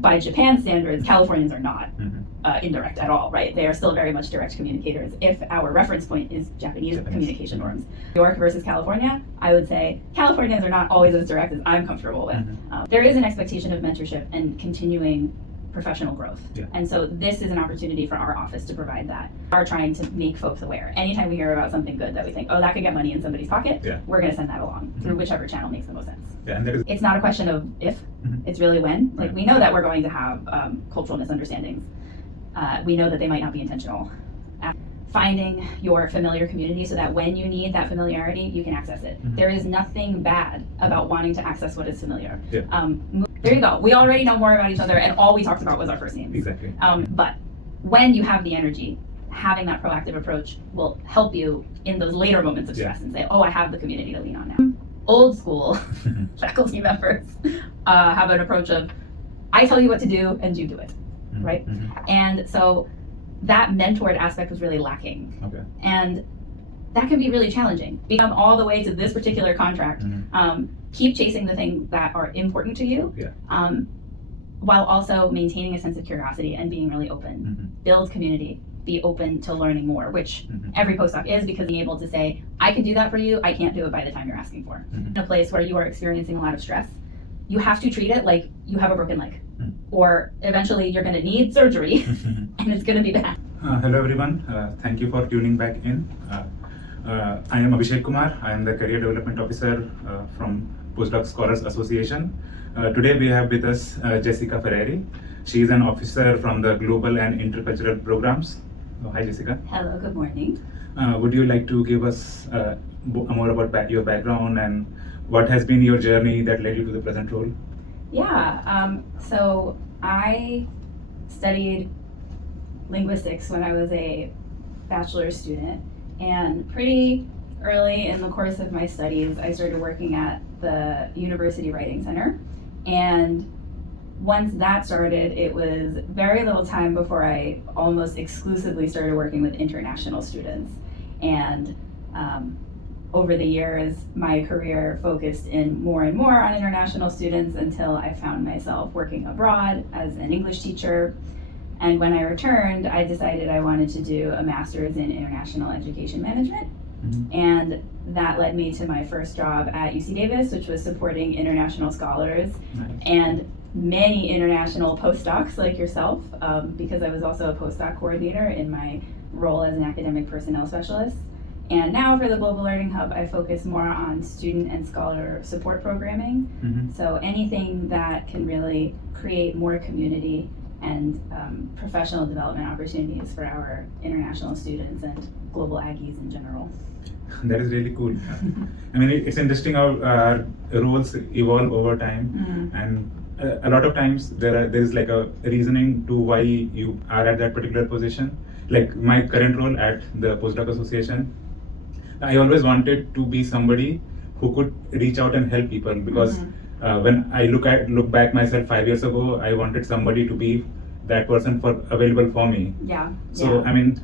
by Japan standards, Californians are not indirect at all, right? They are still very much direct communicators if our reference point is Japanese communication norms. New York versus California, I would say Californians are not always as direct as I'm comfortable with. There is an expectation of mentorship and continuing professional growth. And so this is an opportunity for our office to provide that. We are trying to make folks aware. Anytime we hear about something good that we think, oh, that could get money in somebody's pocket, we're going to send that along through whichever channel makes the most sense. And it's not a question of if, it's really when. Like, we know that we're going to have cultural misunderstandings. We know that they might not be intentional. Finding your familiar community so that when you need that familiarity, you can access it. There is nothing bad about wanting to access what is familiar. There you go. We already know more about each other, and all we talked about was our first names. Exactly. But when you have the energy, having that proactive approach will help you in those later moments of stress and say, oh, I have the community to lean on now. Old school faculty members have an approach of, I tell you what to do and you do it, right? And so that mentored aspect was really lacking. And that can be really challenging. Become all the way to this particular contract, keep chasing the things that are important to you, while also maintaining a sense of curiosity and being really open. Build community, be open to learning more, which every postdoc is, because being able to say, I can do that for you, I can't do it by the time you're asking for. In a place where you are experiencing a lot of stress, you have to treat it like you have a broken leg, or eventually you're going to need surgery and it's going to be bad. Hello everyone, thank you for tuning back in. I am Abhishek Kumar. I am the Career Development Officer from Postdoc Scholars Association. Today we have with us Jessica Fareri. She is an officer from the Global and Intercultural Programs. Hi Jessica. Hello, good morning. Would you like to give us more about your background and what has been your journey that led you to the present role? So I studied linguistics when I was a bachelor's student, and pretty early in the course of my studies, I started working at the University Writing Center. And once that started, it was very little time before I almost exclusively started working with international students. And over the years, my career focused in more and more on international students until I found myself working abroad as an English teacher. And when I returned, I decided I wanted to do a master's in international education management. And that led me to my first job at UC Davis, which was supporting international scholars and many international postdocs like yourself, because I was also a postdoc coordinator in my role as an academic personnel specialist. And now for the Global Learning Hub, I focus more on student and scholar support programming. So anything that can really create more community and professional development opportunities for our international students and global Aggies in general. That is really cool. I mean, it's interesting how our roles evolve over time, and a lot of times there's like a reasoning to why you are at that particular position. Like my current role at the Postdoc Association, I always wanted to be somebody who could reach out and help people, because when I look back myself 5 years ago, I wanted somebody to be that person available for me. So I mean,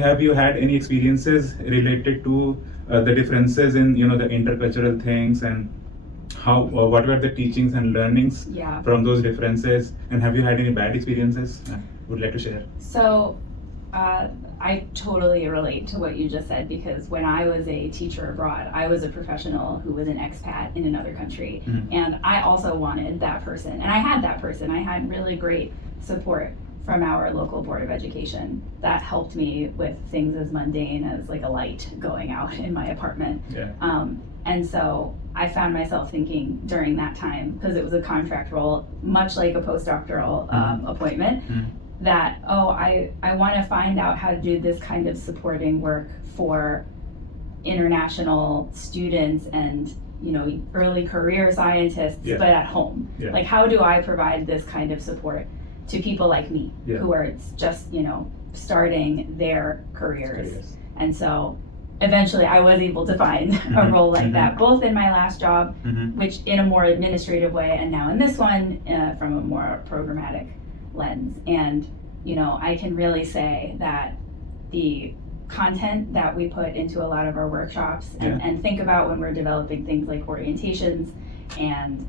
have you had any experiences related to the differences in the intercultural things, and what were the teachings and learnings from those differences, and have you had any bad experiences? Would like to share. So I totally relate to what you just said, because when I was a teacher abroad, I was a professional who was an expat in another country, and I also wanted that person, and I had that person. I had really great support from our local Board of Education that helped me with things as mundane as like a light going out in my apartment. And so I found myself thinking during that time, because it was a contract role, much like a postdoctoral appointment, that, I want to find out how to do this kind of supporting work for international students and early career scientists, but at home. Like, how do I provide this kind of support to people like me who are just starting their careers? And so eventually I was able to find a role like that, both in my last job, which in a more administrative way, and now in this one from a more programmatic lens. And I can really say that the content that we put into a lot of our workshops and think about when we're developing things like orientations and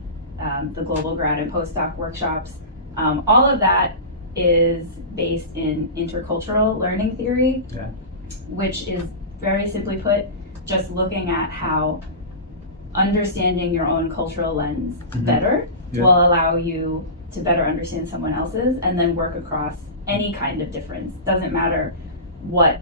the global grad and postdoc workshops, All of that is based in intercultural learning theory, which is very simply put, just looking at how understanding your own cultural lens better will allow you to better understand someone else's and then work across any kind of difference. Doesn't matter what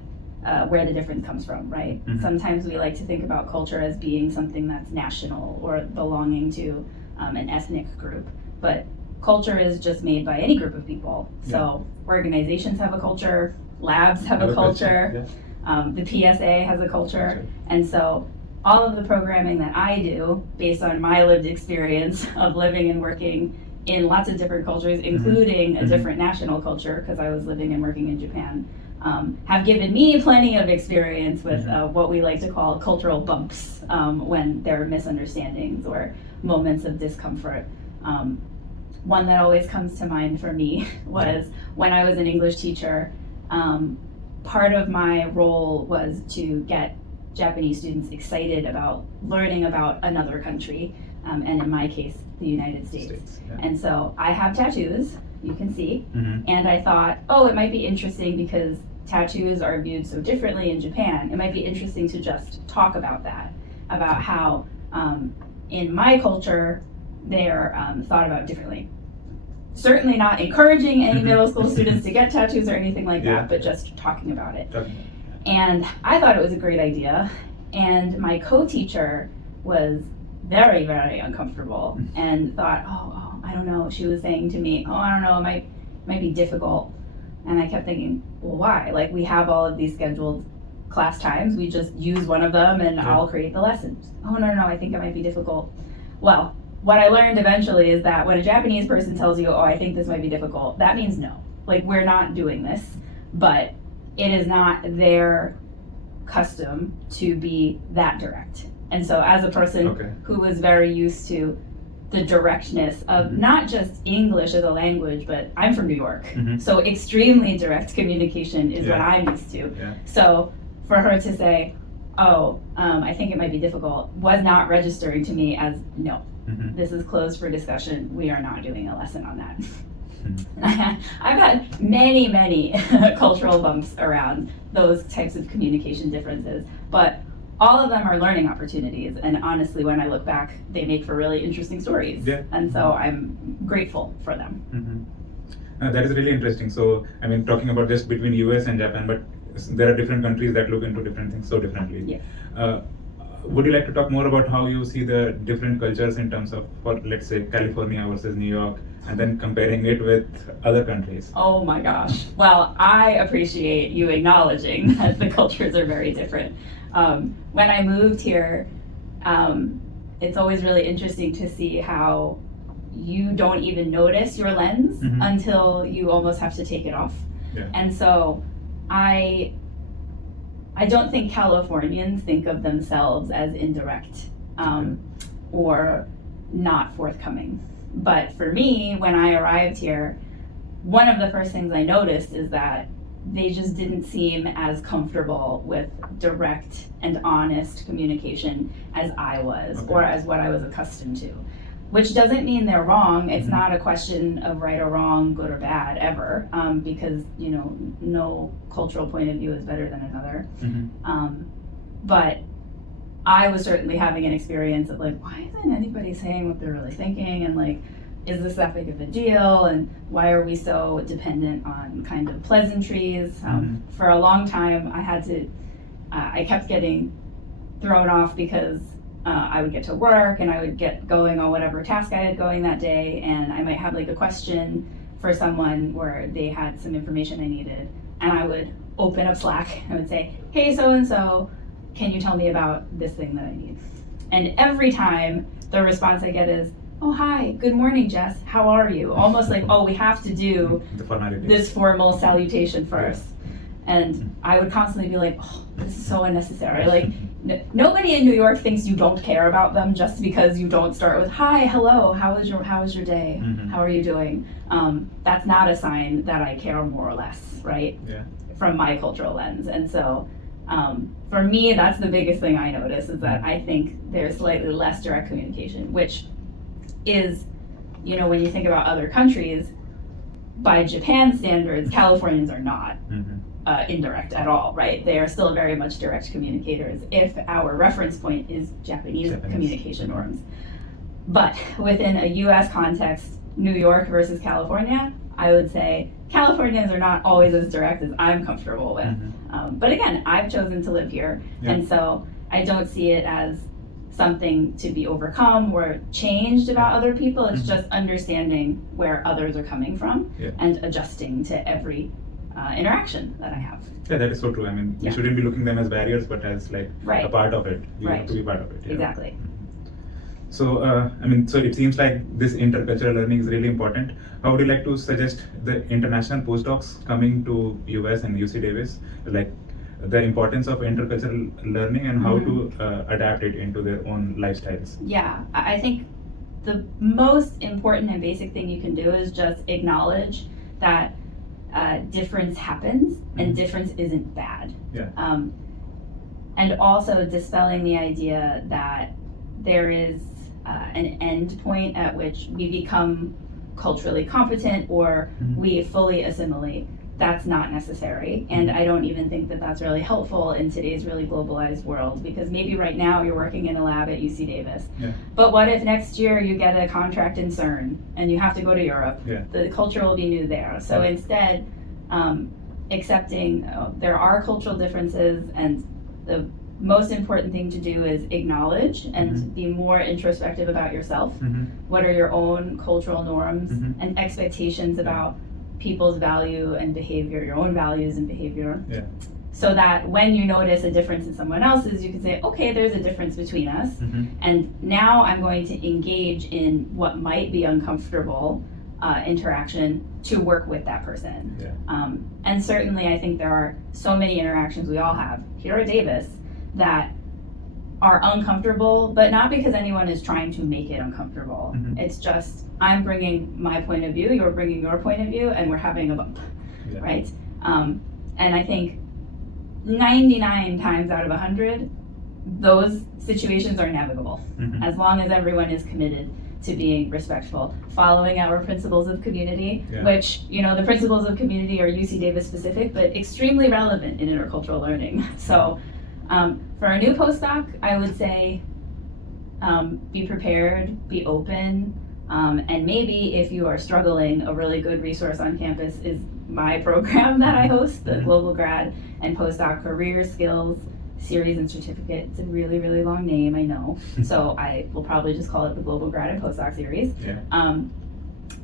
where the difference comes from, right? Sometimes we like to think about culture as being something that's national or belonging to an ethnic group, but culture is just made by any group of people. So organizations have a culture, labs have a culture, the PSA has a culture, and so all of the programming that I do, based on my lived experience of living and working in lots of different cultures, including a different national culture, because I was living and working in Japan, have given me plenty of experience with what we like to call cultural bumps when there are misunderstandings or moments of discomfort. One that always comes to mind for me was when I was an English teacher, part of my role was to get Japanese students excited about learning about another country, and in my case, the United States. And so I have tattoos, you can see, and I thought, oh, it might be interesting because tattoos are viewed so differently in Japan. It might be interesting to just talk about that, about how in my culture, they're thought about differently. Certainly not encouraging any middle school students to get tattoos or anything like that, but just talking about it. And I thought it was a great idea. And my co-teacher was very, very uncomfortable and thought, oh, I don't know. She was saying to me, I don't know, it might be difficult. And I kept thinking, well, why? Like, we have all of these scheduled class times. We just use one of them and I'll create the lessons. Oh, no, I think it might be difficult. Well, what I learned eventually is that when a Japanese person tells you, I think this might be difficult, that means no. Like, we're not doing this, but it is not their custom to be that direct. And so as a person who was very used to the directness of not just English as a language, but I'm from New York, so extremely direct communication is what I'm used to. So for her to say, I think it might be difficult, was not registering to me as no. This is closed for discussion. We are not doing a lesson on that. I've had many cultural bumps around those types of communication differences, but all of them are learning opportunities. And honestly, when I look back, they make for really interesting stories. And so I'm grateful for them. That is really interesting. So, I mean, talking about just between US and Japan, but there are different countries that look into different things so differently. Would you like to talk more about how you see the different cultures in terms of, for let's say, California versus New York, and then comparing it with other countries? Oh my gosh. Well, I appreciate you acknowledging that the cultures are very different. When I moved here, it's always really interesting to see how you don't even notice your lens until you almost have to take it off. And so I don't think Californians think of themselves as indirect or not forthcoming. But for me, when I arrived here, one of the first things I noticed is that they just didn't seem as comfortable with direct and honest communication as I was, or as what I was accustomed to. Which doesn't mean they're wrong. It's not a question of right or wrong, good or bad, ever, because no cultural point of view is better than another. But I was certainly having an experience of like, why isn't anybody saying what they're really thinking? And like, is this that big of a deal? And why are we so dependent on kind of pleasantries? For a long time, I kept getting thrown off because I would get to work and I would get going on whatever task I had going that day, and I might have like a question for someone where they had some information I needed, and I would open up Slack and I would say, hey, so-and-so, can you tell me about this thing that I need? And every time the response I get is, oh, hi, good morning, Jess, how are you? Almost like, we have to do this formal salutation first. And I would constantly be like, this is so unnecessary. Like, nobody in New York thinks you don't care about them just because you don't start with, hi, hello, how was your day? How are you doing? That's not a sign that I care more or less, right? From my cultural lens. And so for me, that's the biggest thing I notice, is that I think there's slightly less direct communication, which is, when you think about other countries, by Japan standards, Californians are not indirect at all, right? They are still very much direct communicators if our reference point is Japanese communication norms. But within a US context, New York versus California, I would say Californians are not always as direct as I'm comfortable with. But again, I've chosen to live here, and so I don't see it as something to be overcome or changed about other people. It's just understanding where others are coming from and adjusting to every interaction that I have. Yeah, that is so true. I mean, we shouldn't be looking them as barriers, but as like a part of it. You have to be part of it. Exactly. So, so it seems like this intercultural learning is really important. How would you like to suggest the international postdocs coming to US and UC Davis, like the importance of intercultural learning and how to adapt it into their own lifestyles? Yeah, I think the most important and basic thing you can do is just acknowledge that difference happens and difference isn't bad. And also dispelling the idea that there is an end point at which we become culturally competent or we fully assimilate. That's not necessary, and I don't even think that that's really helpful in today's really globalized world, because maybe right now you're working in a lab at UC Davis, but what if next year you get a contract in CERN and you have to go to Europe? The culture will be new there. So instead, accepting there are cultural differences, and the most important thing to do is acknowledge and be more introspective about yourself. What are your own cultural norms and expectations about people's value and behavior, your own values and behavior, so that when you notice a difference in someone else's, you can say, okay, there's a difference between us, and now I'm going to engage in what might be uncomfortable interaction to work with that person. And certainly I think there are so many interactions we all have here at Davis that are uncomfortable, but not because anyone is trying to make it uncomfortable. It's just, I'm bringing my point of view, you're bringing your point of view, and we're having a bump, right? And I think 99 times out of 100, those situations are navigable, as long as everyone is committed to being respectful, following our principles of community, which, the principles of community are UC Davis specific, but extremely relevant in intercultural learning. So for a new postdoc, I would say be prepared, be open, and maybe if you are struggling, a really good resource on campus is my program that I host, the Global Grad and Postdoc Career Skills Series and Certificate. It's a really, really long name, I know. So I will probably just call it the Global Grad and Postdoc Series.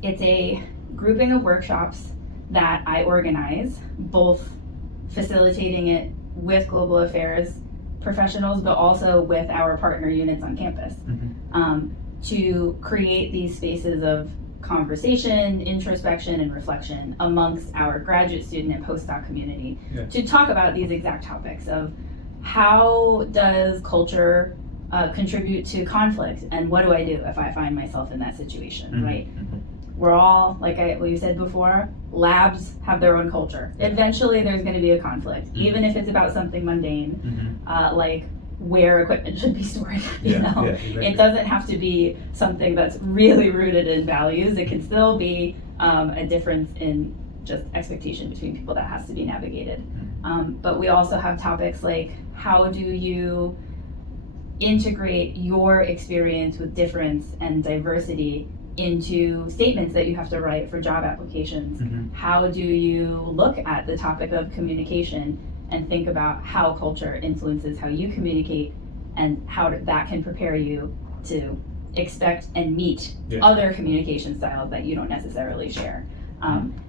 It's a grouping of workshops that I organize, both facilitating it with global affairs professionals, but also with our partner units on campus, to create these spaces of conversation, introspection, and reflection amongst our graduate student and postdoc community to talk about these exact topics of how does culture contribute to conflict, and what do I do if I find myself in that situation, right? We're all, like you said before, labs have their own culture. Eventually there's going to be a conflict, even if it's about something mundane, like where equipment should be stored. Exactly. It doesn't have to be something that's really rooted in values. It can still be a difference in just expectation between people that has to be navigated. But we also have topics like, how do you integrate your experience with difference and diversity into statements that you have to write for job applications? How do you look at the topic of communication and think about how culture influences how you communicate, and how that can prepare you to expect and meet other communication styles that you don't necessarily share?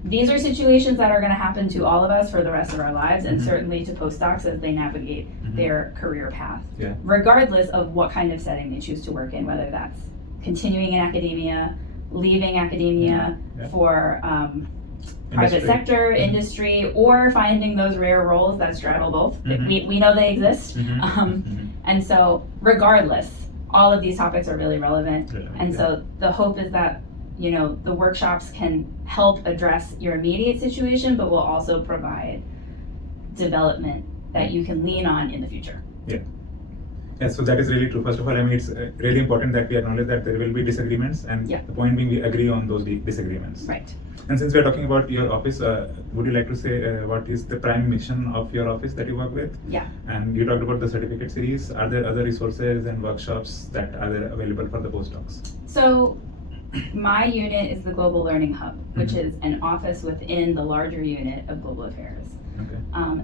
These are situations that are going to happen to all of us for the rest of our lives, and certainly to postdocs as they navigate their career path, regardless of what kind of setting they choose to work in, whether that's continuing in academia, leaving academia for private sector, industry, or finding those rare roles that straddle both. We know they exist. And so regardless, all of these topics are really relevant. And so the hope is that the workshops can help address your immediate situation, but will also provide development that you can lean on in the future. Yeah, so that is really true. First of all, I mean, it's really important that we acknowledge that there will be disagreements, and Yeah. the point being we agree on those disagreements. Right. And since we're talking about your office, would you like to say what is the prime mission of your office that you work with? Yeah. And you talked about the certificate series. Are there other resources and workshops that are there available for the postdocs? So my unit is the Global Learning Hub, which Mhm. is an office within the larger unit of Global Affairs. Okay.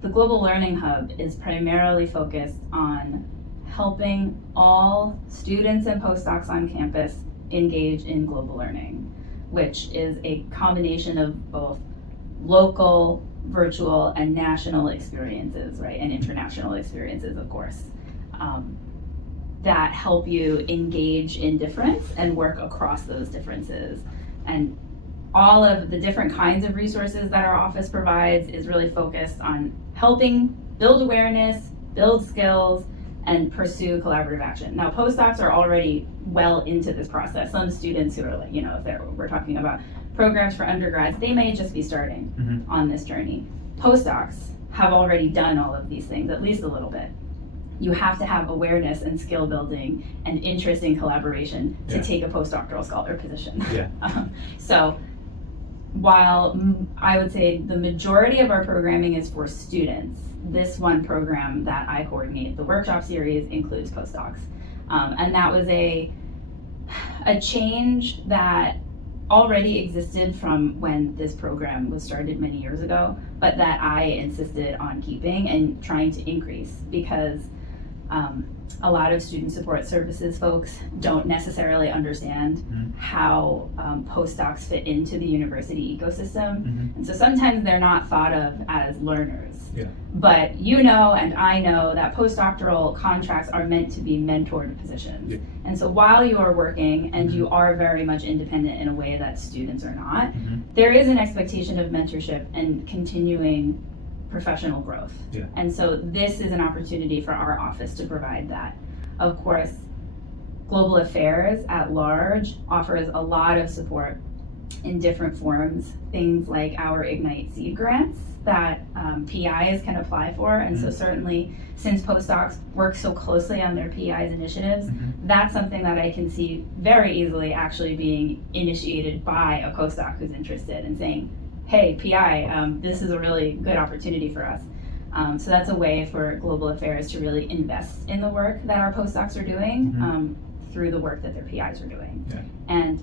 The Global Learning Hub is primarily focused on helping all students and postdocs on campus engage in global learning, which is a combination of both local, virtual, and national experiences, right, and international experiences, of course, that help you engage in difference and work across those differences. And all of the different kinds of resources that our office provides is really focused on helping build awareness, build skills, and pursue collaborative action. Now, postdocs are already well into this process. Some students who are like, if we're talking about programs for undergrads, they may just be starting Mhm. on this journey. Postdocs have already done all of these things, at least a little bit. You have to have awareness and skill building and interest in collaboration to Yeah. take a postdoctoral scholar position. Yeah. So while I would say the majority of our programming is for students, this one program that I coordinate, the workshop series, includes postdocs. And that was a change that already existed from when this program was started many years ago, but that I insisted on keeping and trying to increase because a lot of student support services folks don't necessarily understand how postdocs fit into the university ecosystem. Mhm. And so sometimes they're not thought of as learners. Yeah. But you know and I know that postdoctoral contracts are meant to be mentored positions. Yeah. And so while you are working and you are very much independent in a way that students are not, Mhm. there is an expectation of mentorship and continuing professional growth. Yeah. And so this is an opportunity for our office to provide that. Of course, Global Affairs at large offers a lot of support in different forms, things like our Ignite seed grants that PIs can apply for. And so certainly since postdocs work so closely on their PIs initiatives, that's something that I can see very easily actually being initiated by a postdoc who's interested and saying, hey, PI, this is a really good opportunity for us. So that's a way for Global Affairs to really invest in the work that our postdocs are doing through the work that their PIs are doing. Yeah. And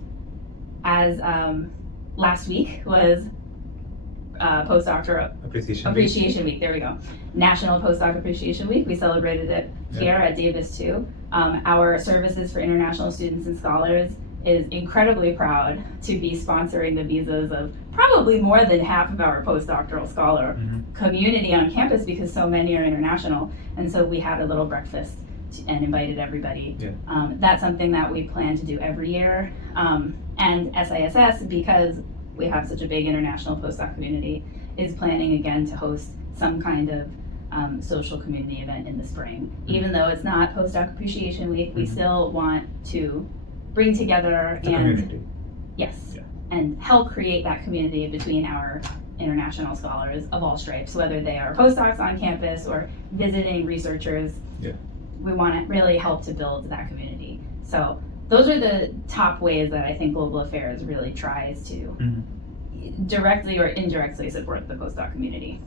as last week was Postdoctoral Appreciation Week, there we go. National Postdoc Appreciation Week. We celebrated it here at Davis too. Our Services for International Students and Scholars is incredibly proud to be sponsoring the visas of probably more than half of our postdoctoral scholar community on campus because so many are international. And so we had a little breakfast and invited everybody. Yeah. That's something that we plan to do every year. And SISS, because we have such a big international postdoc community, is planning again to host some kind of social community event in the spring. Even though it's not Postdoc Appreciation Week, we still want to bring together The community. Yes, Yeah. and help create that community between our international scholars of all stripes, whether they are postdocs on campus or visiting researchers. Yeah. We want to really help to build that community. So those are the top ways that I think Global Affairs really tries to directly or indirectly support the postdoc community.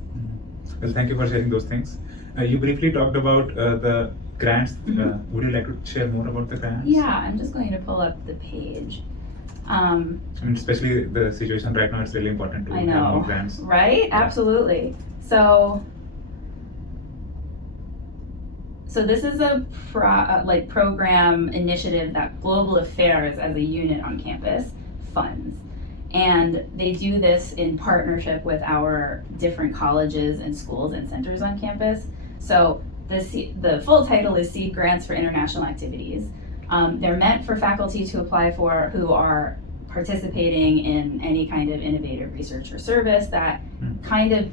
Well, thank you for sharing those things. You briefly talked about the grants. Would you like to share more about the grants? Yeah, I'm just going to pull up the page. I mean, especially the situation right now, it's really important to I have know, more grants. right? Yeah. Absolutely. So this is a program initiative that Global Affairs as a unit on campus funds. And they do this in partnership with our different colleges and schools and centers on campus. So the full title is Seed Grants for International Activities. They're meant for faculty to apply for who are participating in any kind of innovative research or service that kind of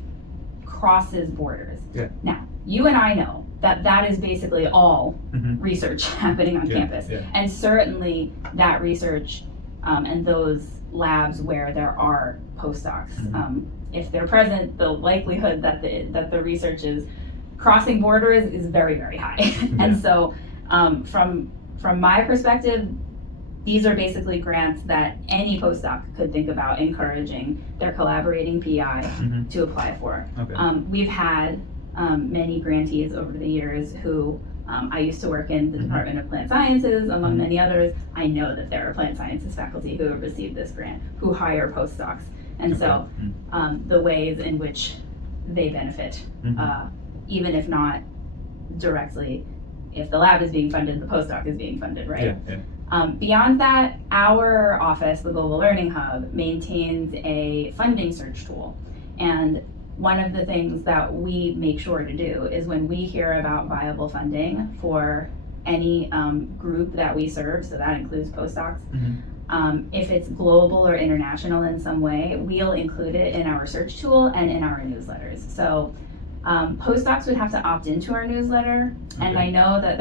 crosses borders. Yeah. Now, you and I know that is basically all research happening on campus. Yeah. And certainly that research and those labs where there are postdocs, if they're present, the likelihood that the research is crossing borders is very, very high. And so from my perspective, these are basically grants that any postdoc could think about encouraging their collaborating PI to apply for. Okay. We've had many grantees over the years who I used to work in the Department of Plant Sciences, among many others. I know that there are plant sciences faculty who have received this grant, who hire postdocs. And so the ways in which they benefit, even if not directly, if the lab is being funded, the postdoc is being funded, right? Beyond that, our office, the Global Learning Hub, maintains a funding search tool. And one of the things that we make sure to do is when we hear about viable funding for any group that we serve, so that includes postdocs, if it's global or international in some way, we'll include it in our search tool and in our newsletters. So postdocs would have to opt into our newsletter, and I know that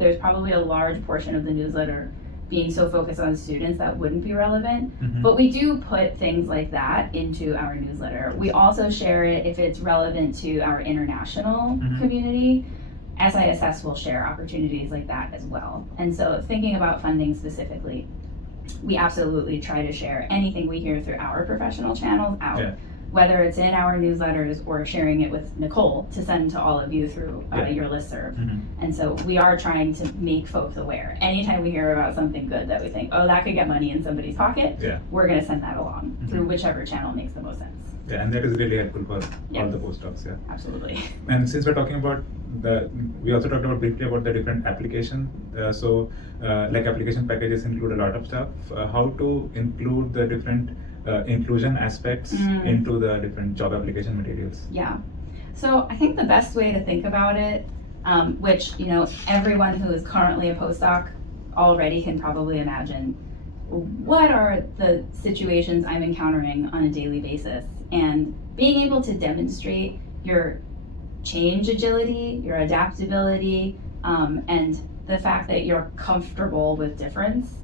there's probably a large portion of the newsletter being so focused on students that wouldn't be relevant, but we do put things like that into our newsletter. We also share it if it's relevant to our international community. SISS will share opportunities like that as well. And so thinking about funding specifically, we absolutely try to share anything we hear through our professional channels out. Whether it's in our newsletters or sharing it with Nicole to send to all of you through your listserv. And so we are trying to make folks aware. Anytime we hear about something good that we think, oh, that could get money in somebody's pocket, we're going to send that along through whichever channel makes the most sense. Yeah, and that is really helpful for all the postdocs. Absolutely. And since we're talking about we also talked about briefly about the different application. Like application packages include a lot of stuff. How to include the different inclusion aspects into the different job application materials? Yeah. So I think the best way to think about it, which everyone who is currently a postdoc already can probably imagine, what are the situations I'm encountering on a daily basis, and being able to demonstrate your change agility, your adaptability, and the fact that you're comfortable with difference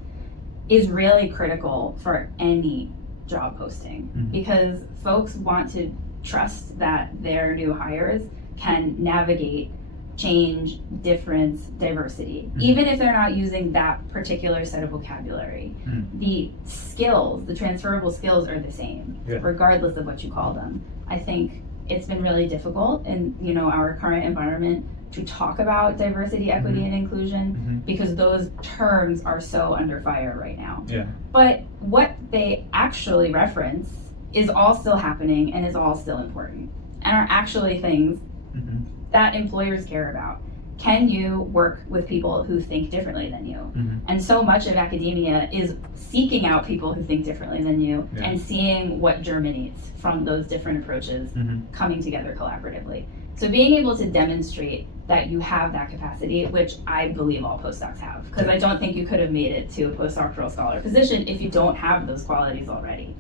is really critical for any job posting, because folks want to trust that their new hires can navigate change, difference, diversity, even if they're not using that particular set of vocabulary. The skills, the transferable skills are the same, regardless of what you call them. I think it's been really difficult in our current environment to talk about diversity, equity, and inclusion, because those terms are so under fire right now. But what they actually reference is all still happening and is all still important, and are actually things that employers care about. Can you work with people who think differently than you? And so much of academia is seeking out people who think differently than you and seeing what germinates from those different approaches coming together collaboratively. So being able to demonstrate that you have that capacity, which I believe all postdocs have, because I don't think you could have made it to a postdoctoral scholar position if you don't have those qualities already.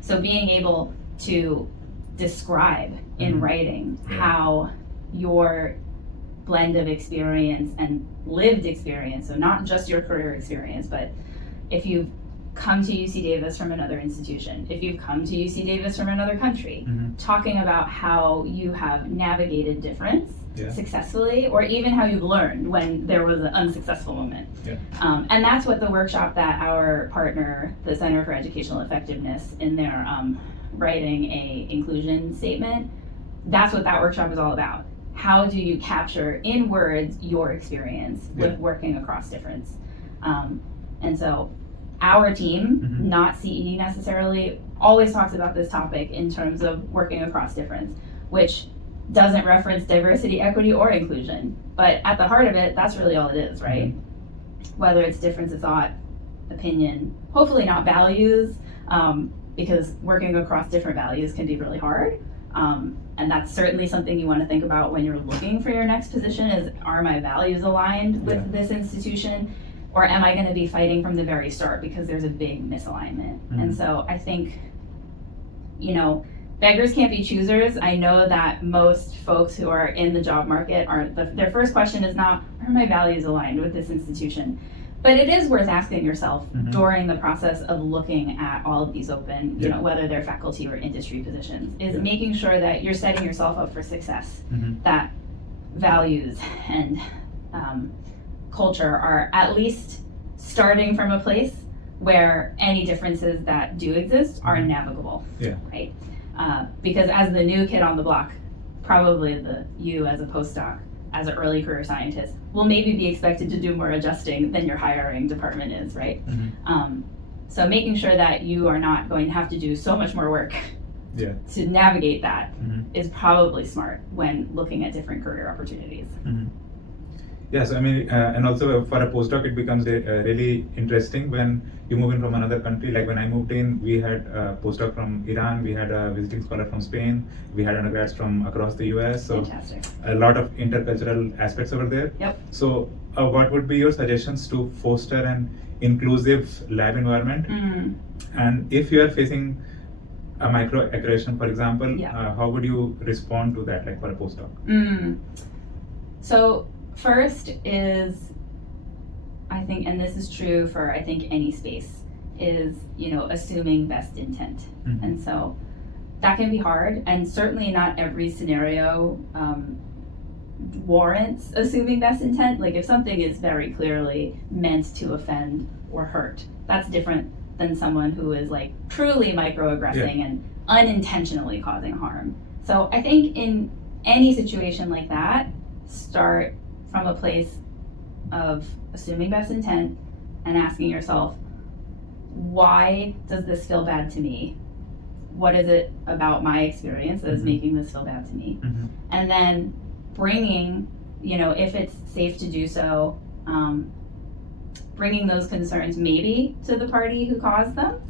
So being able to describe in writing how your blend of experience and lived experience, so not just your career experience, but if you've come to UC Davis from another institution, if you've come to UC Davis from another country, talking about how you have navigated difference successfully, or even how you've learned when there was an unsuccessful moment. And that's what the workshop that our partner, the Center for Educational Effectiveness, in their writing a inclusion statement, that's what that workshop is all about. How do you capture in words your experience with working across difference? And so our team, not CED necessarily, always talks about this topic in terms of working across difference, which doesn't reference diversity, equity, or inclusion. But at the heart of it, that's really all it is, right? Whether it's difference of thought, opinion, hopefully not values, because working across different values can be really hard. And that's certainly something you want to think about when you're looking for your next position is, are my values aligned with this institution? Or am I going to be fighting from the very start because there's a big misalignment? And so I think, beggars can't be choosers. I know that most folks who are in the job market their first question is not, are my values aligned with this institution? But it is worth asking yourself during the process of looking at all of these open, whether they're faculty or industry positions, is making sure that you're setting yourself up for success, that values and culture are at least starting from a place where any differences that do exist are navigable, right? Because as the new kid on the block, probably you as a postdoc, as an early career scientist, will maybe be expected to do more adjusting than your hiring department is, right? So making sure that you are not going to have to do so much more work to navigate that is probably smart when looking at different career opportunities. Yes, I mean, and also for a postdoc, it becomes really interesting when you move in from another country. Like when I moved in, we had a postdoc from Iran, we had a visiting scholar from Spain, we had undergrads from across the US. So fantastic. A lot of intercultural aspects over there. Yep. So what would be your suggestions to foster an inclusive lab environment? And if you are facing a microaggression, for example, how would you respond to that, like for a postdoc? So first is, I think, and this is true for I think any space, is assuming best intent. And so that can be hard, and certainly not every scenario warrants assuming best intent. Like if something is very clearly meant to offend or hurt, that's different than someone who is like truly microaggressing and unintentionally causing harm. So I think in any situation like that, start from a place of assuming best intent and asking yourself, why does this feel bad to me? What is it about my experience that is making this feel bad to me? And then bringing, if it's safe to do so, bringing those concerns maybe to the party who caused them.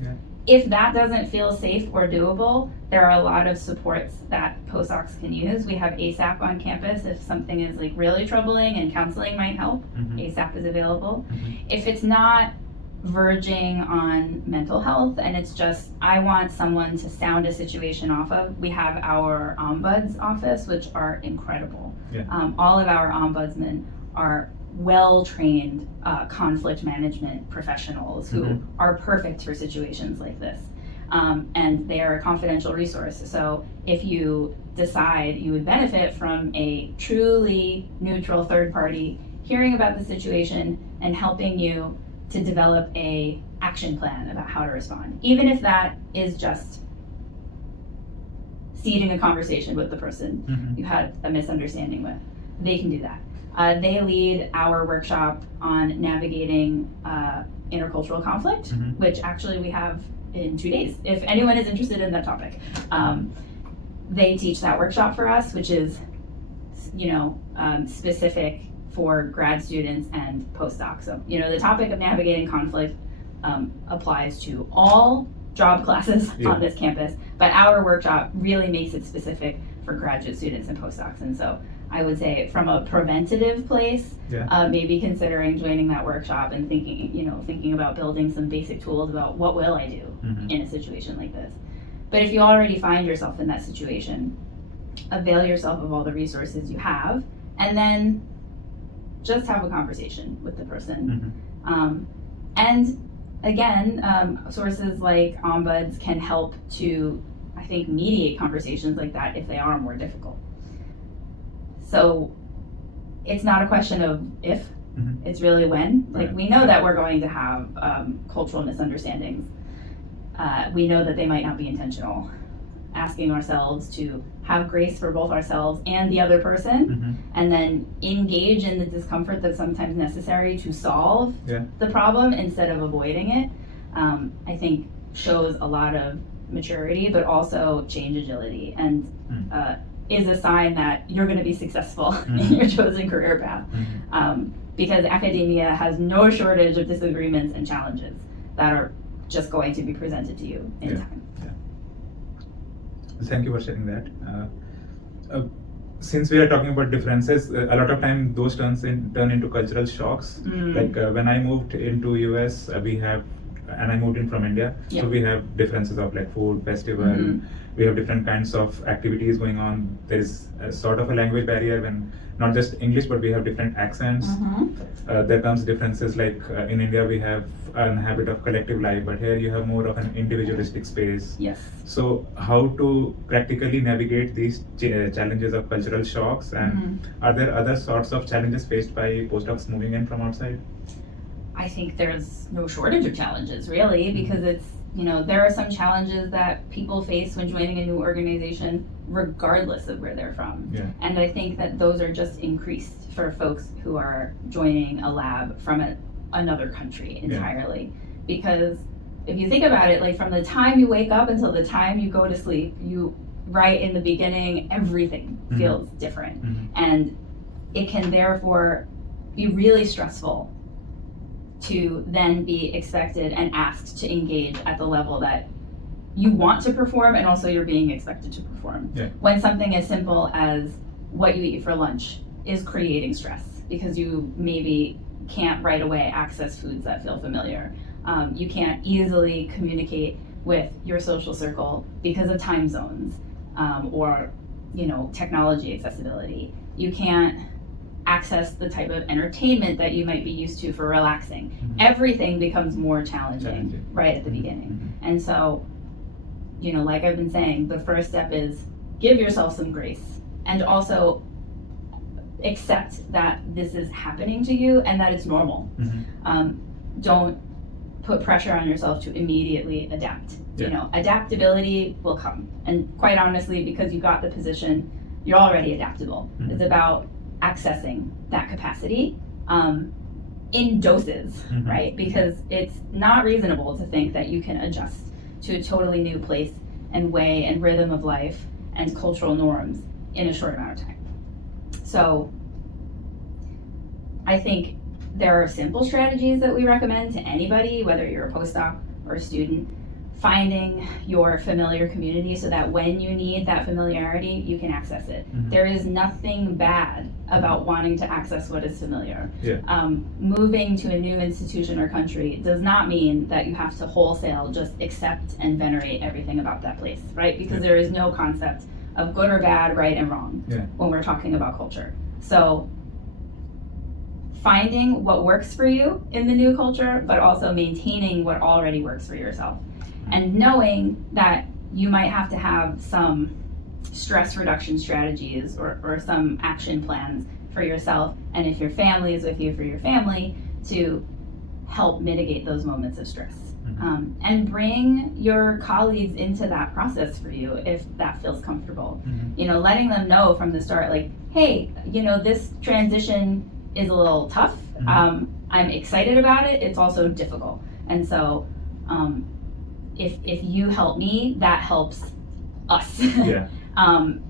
If that doesn't feel safe or doable, there are a lot of supports that postdocs can use. We have ASAP on campus if something is like really troubling and counseling might help. ASAP is available. If it's not verging on mental health and it's just, I want someone to sound a situation off of, we have our ombuds office, which are incredible. All of our ombudsmen are well-trained conflict management professionals who are perfect for situations like this. And they are a confidential resource. So if you decide you would benefit from a truly neutral third party hearing about the situation and helping you to develop a action plan about how to respond, even if that is just seeding a conversation with the person you had a misunderstanding with, they can do that. They lead our workshop on navigating intercultural conflict, which actually we have in 2 days, if anyone is interested in that topic. They teach that workshop for us, which is, specific for grad students and postdocs. So, the topic of navigating conflict applies to all job classes on this campus, but our workshop really makes it specific for graduate students and postdocs. And so I would say from a preventative place, maybe considering joining that workshop and thinking about building some basic tools about what will I do in a situation like this. But if you already find yourself in that situation, avail yourself of all the resources you have, and then just have a conversation with the person. And again, sources like ombuds can help to, I think, mediate conversations like that if they are more difficult. So it's not a question of if, it's really when. Like we know that we're going to have cultural misunderstandings. We know that they might not be intentional. Asking ourselves to have grace for both ourselves and the other person, and then engage in the discomfort that's sometimes necessary to solve the problem instead of avoiding it, I think shows a lot of maturity, but also change agility, and is a sign that you're going to be successful in your chosen career path. Because academia has no shortage of disagreements and challenges that are just going to be presented to you in time. Thank you for sharing that. Since we are talking about differences, a lot of time those turn into cultural shocks. Like when I moved into US, we have and I moved in from India, Yep. so we have differences of like food, festival. Mhm. We have different kinds of activities going on. There is a sort of a language barrier when not just English, but we have different accents. Mhm. There comes differences like in India we have a habit of collective life, but here you have more of an individualistic space. Yes. So how to practically navigate these challenges of cultural shocks, and Mhm. are there other sorts of challenges faced by postdocs moving in from outside? I think there's no shortage of challenges, really, because it's, there are some challenges that people face when joining a new organization, regardless of where they're from. Yeah. And I think that those are just increased for folks who are joining a lab from another country entirely. Because if you think about it, like from the time you wake up until the time you go to sleep, right in the beginning, everything Mhm. feels different. Mhm. And it can therefore be really stressful to then be expected and asked to engage at the level that you want to perform and also you're being expected to perform. Yeah. When something as simple as what you eat for lunch is creating stress because you maybe can't right away access foods that feel familiar. You can't easily communicate with your social circle because of time zones or technology accessibility. You can't access the type of entertainment that you might be used to for relaxing. Mhm. Everything becomes more challenging right at the beginning. Mhm. And so, like I've been saying, the first step is give yourself some grace and also accept that this is happening to you and that it's normal. Mhm. Don't put pressure on yourself to immediately adapt. Yeah. Adaptability will come. And quite honestly, because you got the position, you're already adaptable. Mhm. It's about accessing that capacity in doses, Mhm. right? Because it's not reasonable to think that you can adjust to a totally new place and way and rhythm of life and cultural norms in a short amount of time. So I think there are simple strategies that we recommend to anybody, whether you're a postdoc or a student, finding your familiar community so that when you need that familiarity, you can access it. Mhm. There is nothing bad about wanting to access what is familiar. Yeah. Moving to a new institution or country does not mean that you have to wholesale just accept and venerate everything about that place, right? Because Yeah. there is no concept of good or bad, right and wrong Yeah. when we're talking about culture. So finding what works for you in the new culture, but also maintaining what already works for yourself. And knowing that you might have to have some stress reduction strategies or some action plans for yourself, and if your family is with you, for your family, to help mitigate those moments of stress. Mhm. And bring your colleagues into that process for you if that feels comfortable. Mhm. Letting them know from the start, like, hey, this transition is a little tough. Mhm. I'm excited about it. It's also difficult. And so if you help me, that helps us. Yeah. And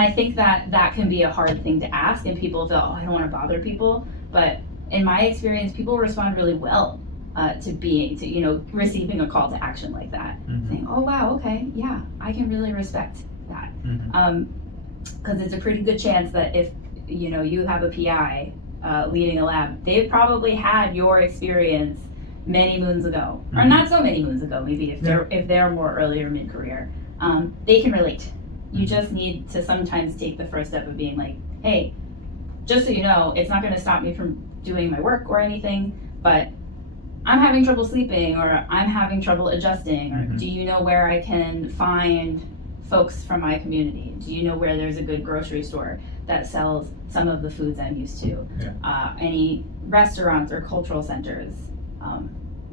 I think that can be a hard thing to ask, and people feel, I don't want to bother people. But in my experience, people respond really well to receiving a call to action like that. Mhm. Saying, oh wow, okay, yeah, I can really respect that. Mhm. Because it's a pretty good chance that if you have a PI leading a lab, they've probably had your experience many moons ago, or Mhm. not so many moons ago, maybe if they're more earlier mid-career. They can relate. You just need to sometimes take the first step of being like, hey, just so you know, it's not going to stop me from doing my work or anything, but I'm having trouble sleeping, or I'm having trouble adjusting, or Mhm. do you know where I can find folks from my community? Do you know where there's a good grocery store that sells some of the foods I'm used to? Yeah. Any restaurants or cultural centers?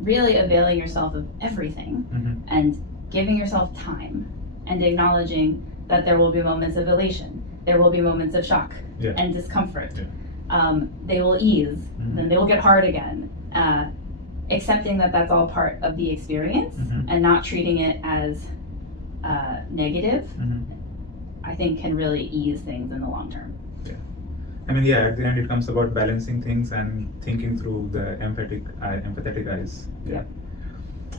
Really availing yourself of everything Mhm. and giving yourself time and acknowledging that there will be moments of elation, there will be moments of shock Yeah. and discomfort. Yeah. They will ease, Mhm. then they will get hard again. Accepting that that's all part of the experience Mhm. and not treating it as negative, Mhm. I think can really ease things in the long term. I mean, yeah, at the end it comes about balancing things and thinking through the empathetic eyes. Yeah.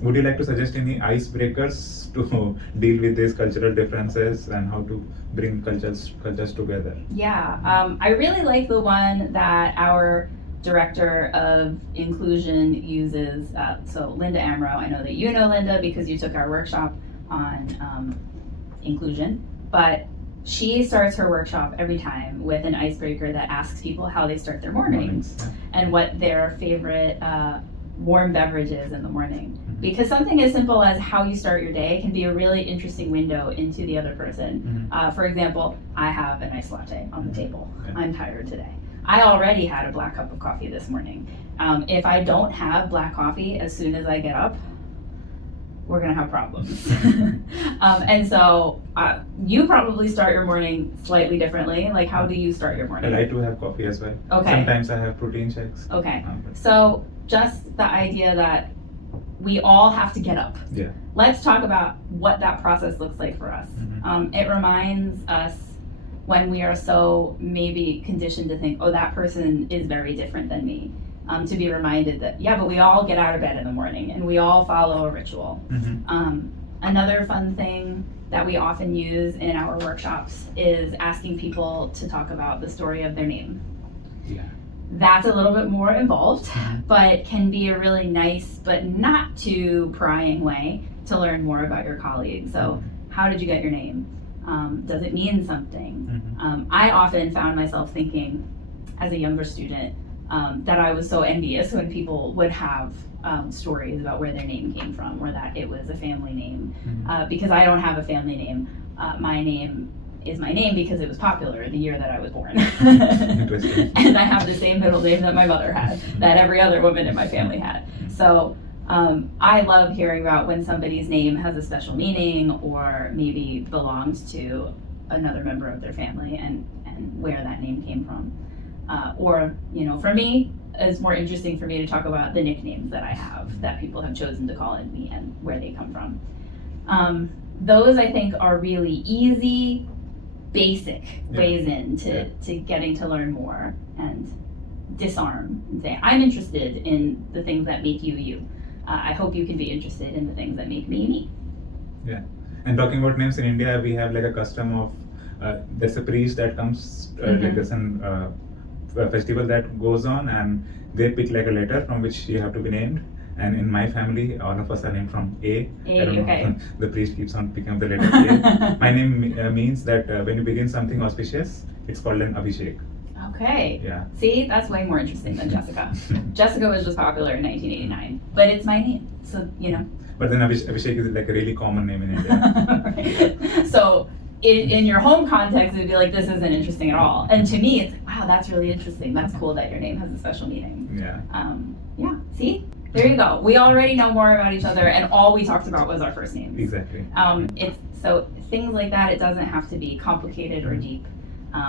Would you like to suggest any icebreakers to deal with these cultural differences and how to bring cultures together? Yeah, I really like the one that our director of inclusion uses, so Linda Amro, I know that you know Linda because you took our workshop on inclusion, but she starts her workshop every time with an icebreaker that asks people how they start their mornings and what their favorite warm beverage is in the morning. Because something as simple as how you start your day can be a really interesting window into the other person. For example, I have an iced latte on the table. I'm tired today. I already had a black cup of coffee this morning. If I don't have black coffee as soon as I get up, we're gonna have problems. And so you probably start your morning slightly differently. Like, how do you start your morning? I like to have coffee as well. Okay. Sometimes I have protein shakes. Okay. So just the idea that we all have to get up. Yeah. Let's talk about what that process looks like for us. It reminds us when we are so maybe conditioned to think, oh, that person is very different than me. To be reminded that, yeah, but we all get out of bed in the morning and we all follow a ritual. Another fun thing that we often use in our workshops is asking people to talk about the story of their name. Yeah. That's a little bit more involved, but can be a really nice but not too prying way to learn more about your colleague. So how did you get your name? Does it mean something? I often found myself thinking as a younger student that I was so envious when people would have stories about where their name came from or that it was a family name. Because I don't have a family name. My name is my name because it was popular the year that I was born. And I have the same middle name that my mother had, that every other woman in my family had. So I love hearing about when somebody's name has a special meaning or maybe belongs to another member of their family and where that name came from. Or, you know, for me, it's more interesting for me to talk about the nicknames that I have that people have chosen to call me and where they come from. Those, I think, are really easy, basic ways to getting to learn more and disarm and say, I'm interested in the things that make you you. I hope you can be interested in the things that make me me. Yeah, and talking about names in India, we have like a custom of there's a priest that comes like there's a festival that goes on and they pick like a letter from which you have to be named. And in my family, all of us are named from A. I don't know. The priest keeps on picking up the letter A. My name means that when you begin something auspicious, it's called an Abhishek. Okay. Yeah. See, that's way more interesting than Jessica. Jessica was just popular in 1989, but it's my name, so you know. But then Abhishek is like a really common name in India. Right. So in your home context, it'd be like, this isn't interesting at all. And to me, it's like, wow, that's really interesting. That's cool that your name has a special meaning. Yeah. Yeah. See. There you go. We already know more about each other, and all we talked about was our first names. Exactly. It's so things like that. It doesn't have to be complicated or deep.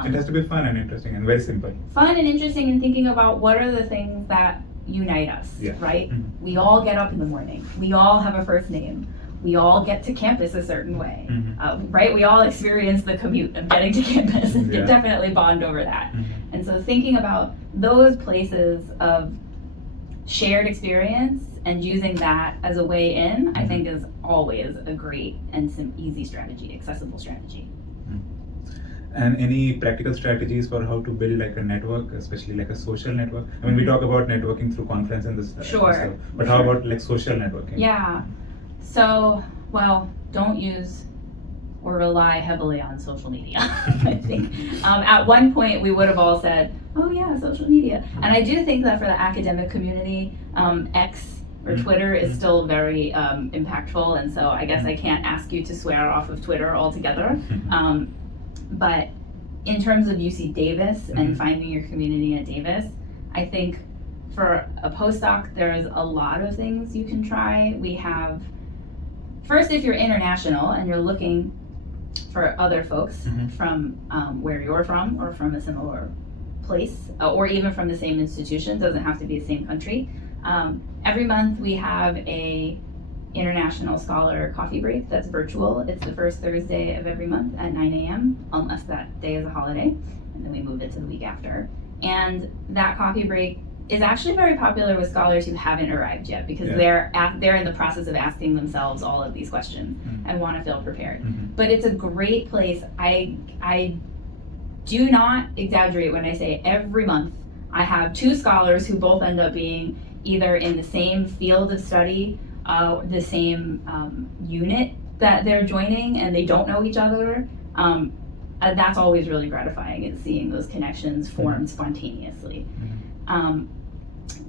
It has to be fun and interesting and very simple. Fun and interesting, and thinking about what are the things that unite us. Right? We all get up in the morning. We all have a first name. We all get to campus a certain way. Right? We all experience the commute of getting to campus and can definitely bond over that. And so thinking about those places of shared experience and using that as a way in, I think is always a great and some easy strategy, accessible strategy. And any practical strategies for how to build like a network, especially like a social network? I mean, we talk about networking through conference and this stuff, but how about like social networking? Yeah. So, well, don't use or rely heavily on social media. I think at one point we would have all said, oh yeah, social media. And I do think that for the academic community, X or Twitter is still very impactful. And so I guess I can't ask you to swear off of Twitter altogether. But in terms of UC Davis and finding your community at Davis, I think for a postdoc, there's a lot of things you can try. We have, first, if you're international and you're looking for other folks from where you're from or from a similar place or even from the same institution, doesn't have to be the same country. Every month we have a International Scholar coffee break that's virtual. It's the first Thursday of every month at 9 a.m. unless that day is a holiday, and then we move it to the week after. And that coffee break is actually very popular with scholars who haven't arrived yet because they're in the process of asking themselves all of these questions and want to feel prepared. But it's a great place. I do not exaggerate when I say every month I have two scholars who both end up being either in the same field of study, the same unit that they're joining, and they don't know each other. That's always really gratifying, is seeing those connections form spontaneously.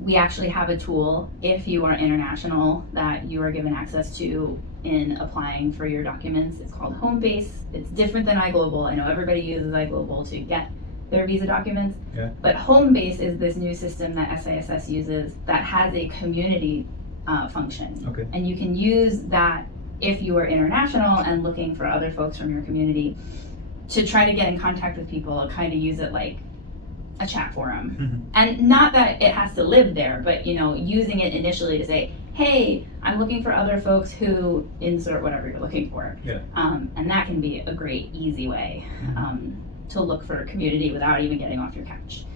We actually have a tool, if you are international, that you are given access to in applying for your documents. It's called Homebase. It's different than iGlobal. I know everybody uses iGlobal to get their visa documents, but Homebase is this new system that SISS uses that has a community function. Okay. And you can use that if you are international and looking for other folks from your community to try to get in contact with people, kind of use it like a chat forum. And not that it has to live there, but using it initially to say, hey, I'm looking for other folks who insert whatever you're looking for. And that can be a great, easy way to look for a community without even getting off your couch.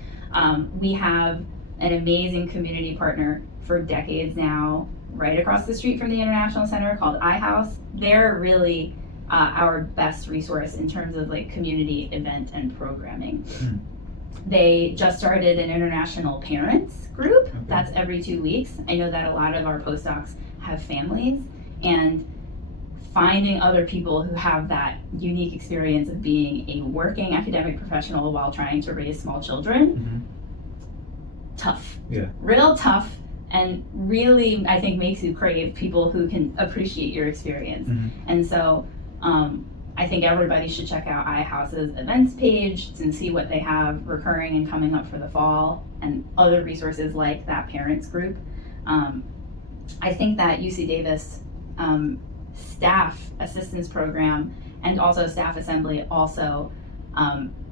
We have an amazing community partner for decades now, right across the street from the International Center, called iHouse. They're really our best resource in terms of like community event and programming. They just started an international parents group. That's every 2 weeks. I know that a lot of our postdocs have families, and finding other people who have that unique experience of being a working academic professional while trying to raise small children, tough. Real tough, and really, I think, makes you crave people who can appreciate your experience. And so I think everybody should check out iHouse's events page and see what they have recurring and coming up for the fall, and other resources like that parents group. I think that UC Davis staff assistance program and also staff assembly also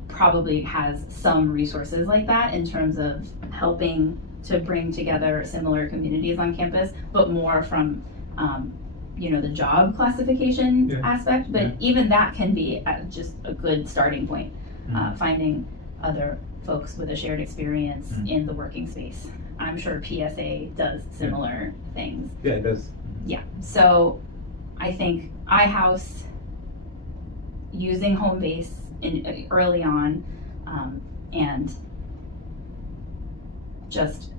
probably has some resources like that in terms of helping to bring together similar communities on campus, but more from the job classification aspect, but even that can be just a good starting point, finding other folks with a shared experience in the working space. I'm sure PSA does similar things. Yeah, it does. Yeah, so I think iHouse, using Homebase early on, and just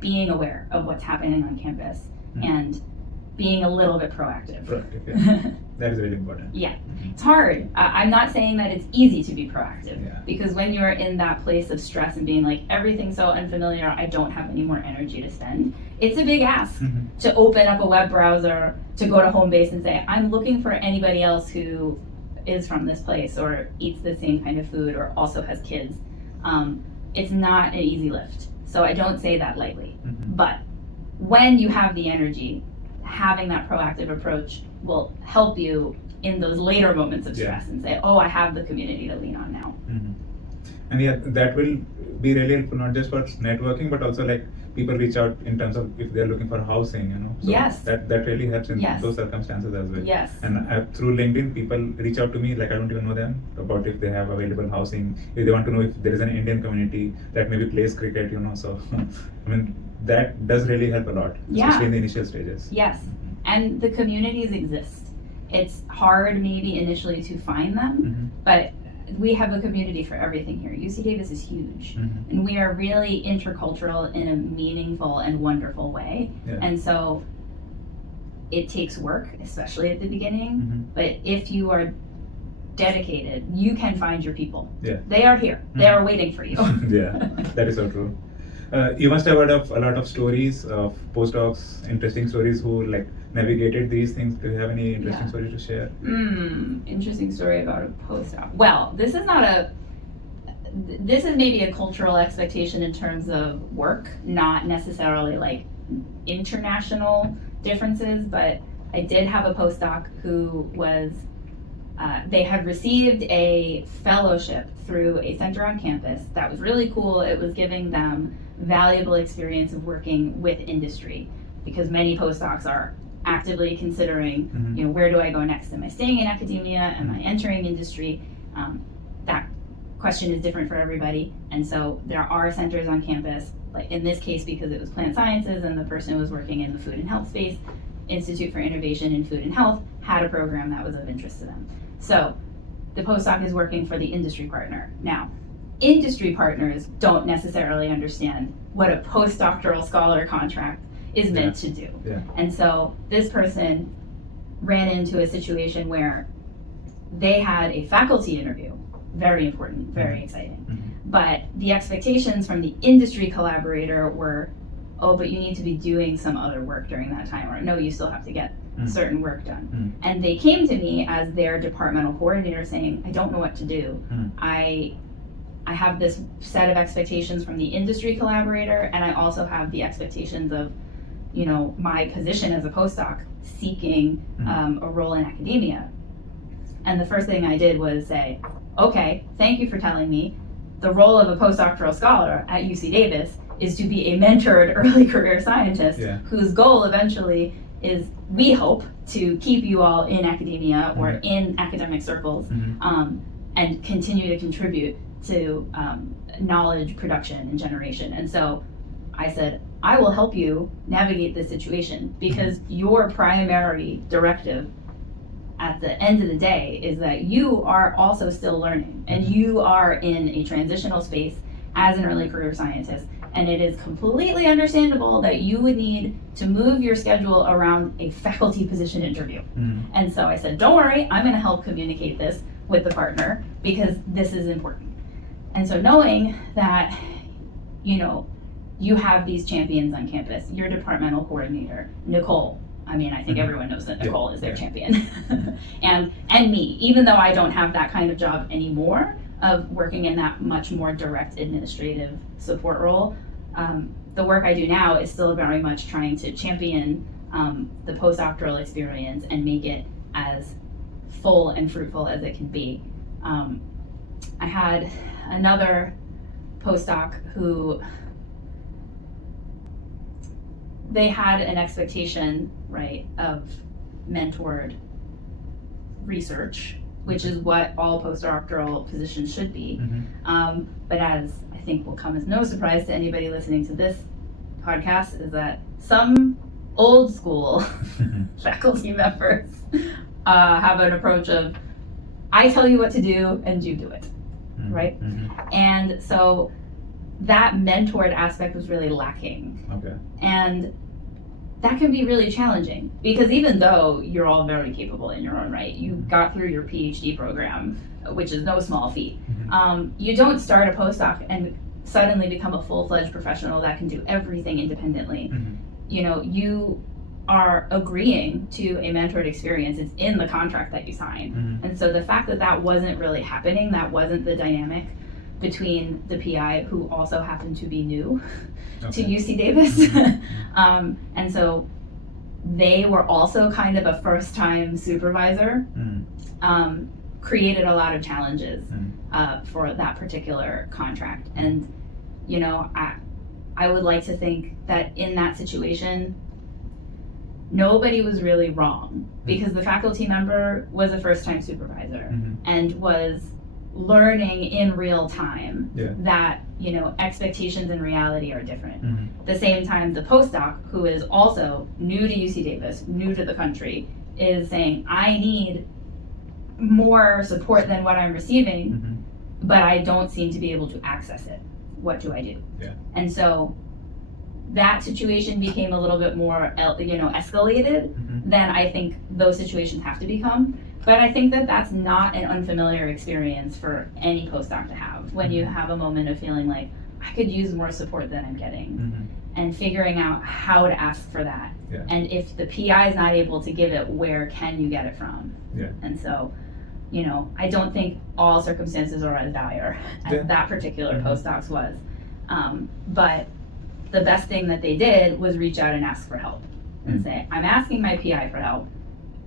being aware of what's happening on campus and being a little bit proactive. That is really important. It's hard. I'm not saying that it's easy to be proactive, because when you're in that place of stress and being like, everything's so unfamiliar, I don't have any more energy to spend, it's a big ask to open up a web browser, to go to Homebase and say, I'm looking for anybody else who is from this place or eats the same kind of food or also has kids. It's not an easy lift. So I don't say that lightly. But when you have the energy, having that proactive approach will help you in those later moments of stress and say, oh, I have the community to lean on now. And that will be really helpful, not just for networking, but also like people reach out in terms of if they're looking for housing, So that really helps in those circumstances as well. And through LinkedIn, people reach out to me, like I don't even know them, about if they have available housing, if they want to know if there is an Indian community that maybe plays cricket, So I mean, that does really help a lot, especially in the initial stages. And the communities exist. It's hard maybe initially to find them, but we have a community for everything here. UC Davis is huge, and we are really intercultural in a meaningful and wonderful way. And so it takes work, especially at the beginning, but if you are dedicated, you can find your people. They are here. They are waiting for you. That is so true. You must have heard of a lot of stories of postdocs, interesting stories who like navigated these things. Do you have any interesting stories to share? Interesting story about a postdoc. Well, this is maybe a cultural expectation in terms of work, not necessarily like international differences, but I did have a postdoc who was, they had received a fellowship through a center on campus that was really cool. It was giving them valuable experience of working with industry, because many postdocs are actively considering, where do I go next? Am I staying in academia? Am I entering industry? That question is different for everybody. And so there are centers on campus, like in this case, because it was plant sciences and the person was working in the food and health space, Institute for Innovation in Food and Health had a program that was of interest to them. So the postdoc is working for the industry partner. Now, industry partners don't necessarily understand what a postdoctoral scholar contract is meant to do. Yeah. And so this person ran into a situation where they had a faculty interview, very important, very exciting. But the expectations from the industry collaborator were, oh, but you need to be doing some other work during that time, or no, you still have to get certain work done. And they came to me as their departmental coordinator saying, I don't know what to do. I have this set of expectations from the industry collaborator, and I also have the expectations of, you know, my position as a postdoc seeking a role in academia. And the first thing I did was say, okay, thank you for telling me the role of a postdoctoral scholar at UC Davis is to be a mentored early career scientist whose goal eventually is, we hope, to keep you all in academia or in academic circles and continue to contribute to knowledge production and generation. And so I said, I will help you navigate this situation, because your primary directive at the end of the day is that you are also still learning, and you are in a transitional space as an early career scientist. And it is completely understandable that you would need to move your schedule around a faculty position interview. And so I said, don't worry, I'm going to help communicate this with the partner, because this is important. And so knowing that, you know, you have these champions on campus, your departmental coordinator, Nicole. I mean, I think everyone knows that Nicole is their champion. and me, even though I don't have that kind of job anymore of working in that much more direct administrative support role, the work I do now is still very much trying to champion the postdoctoral experience and make it as full and fruitful as it can be. I had another postdoc who, they had an expectation, right, of mentored research, which is what all postdoctoral positions should be. But as I think will come as no surprise to anybody listening to this podcast, is that some old school faculty members have an approach of, I tell you what to do and you do it, right? And so that mentored aspect was really lacking. And that can be really challenging, because even though you're all very capable in your own right, you got through your PhD program, which is no small feat, you don't start a postdoc and suddenly become a full-fledged professional that can do everything independently. You know, you are agreeing to a mentored experience. It's in the contract that you sign. And so the fact that that wasn't really happening, that wasn't the dynamic between the PI, who also happened to be new to UC Davis. And so they were also kind of a first-time supervisor, created a lot of challenges for that particular contract. And, you know, I would like to think that in that situation, nobody was really wrong, because the faculty member was a first-time supervisor and was learning in real time that, you know, expectations and reality are different. The same time, the postdoc, who is also new to UC Davis, new to the country, is saying, I need more support than what I'm receiving, but I don't seem to be able to access it. What do I do? And so that situation became a little bit more, you know, escalated than I think those situations have to become. But I think that that's not an unfamiliar experience for any postdoc to have, when you have a moment of feeling like, I could use more support than I'm getting, and figuring out how to ask for that. And if the PI is not able to give it, where can you get it from? And so, you know, I don't think all circumstances are as dire as that particular postdoc's was. But the best thing that they did was reach out and ask for help and say, I'm asking my PI for help.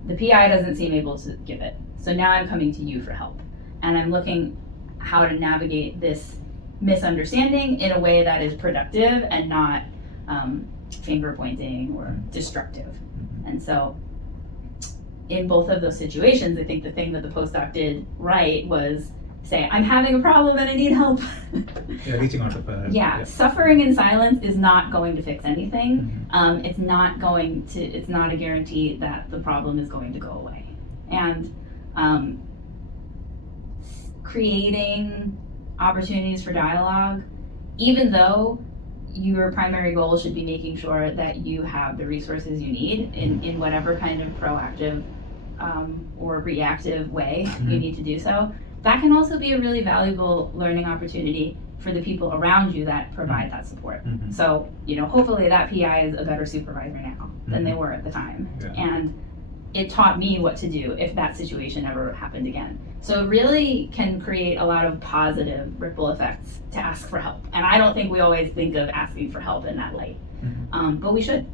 The PI doesn't seem able to give it. So now I'm coming to you for help. And I'm looking how to navigate this misunderstanding in a way that is productive and not finger pointing or destructive. And so in both of those situations, I think the thing that the postdoc did right was say, I'm having a problem and I need help. Reaching out of help. Suffering in silence is not going to fix anything. It's not a guarantee that the problem is going to go away. And creating opportunities for dialogue, even though your primary goal should be making sure that you have the resources you need in whatever kind of proactive or reactive way you need to do so. That can also be a really valuable learning opportunity for the people around you that provide that support. So, hopefully that PI is a better supervisor now than they were at the time. And it taught me what to do if that situation ever happened again. So it really can create a lot of positive ripple effects to ask for help. And I don't think we always think of asking for help in that light, but we should.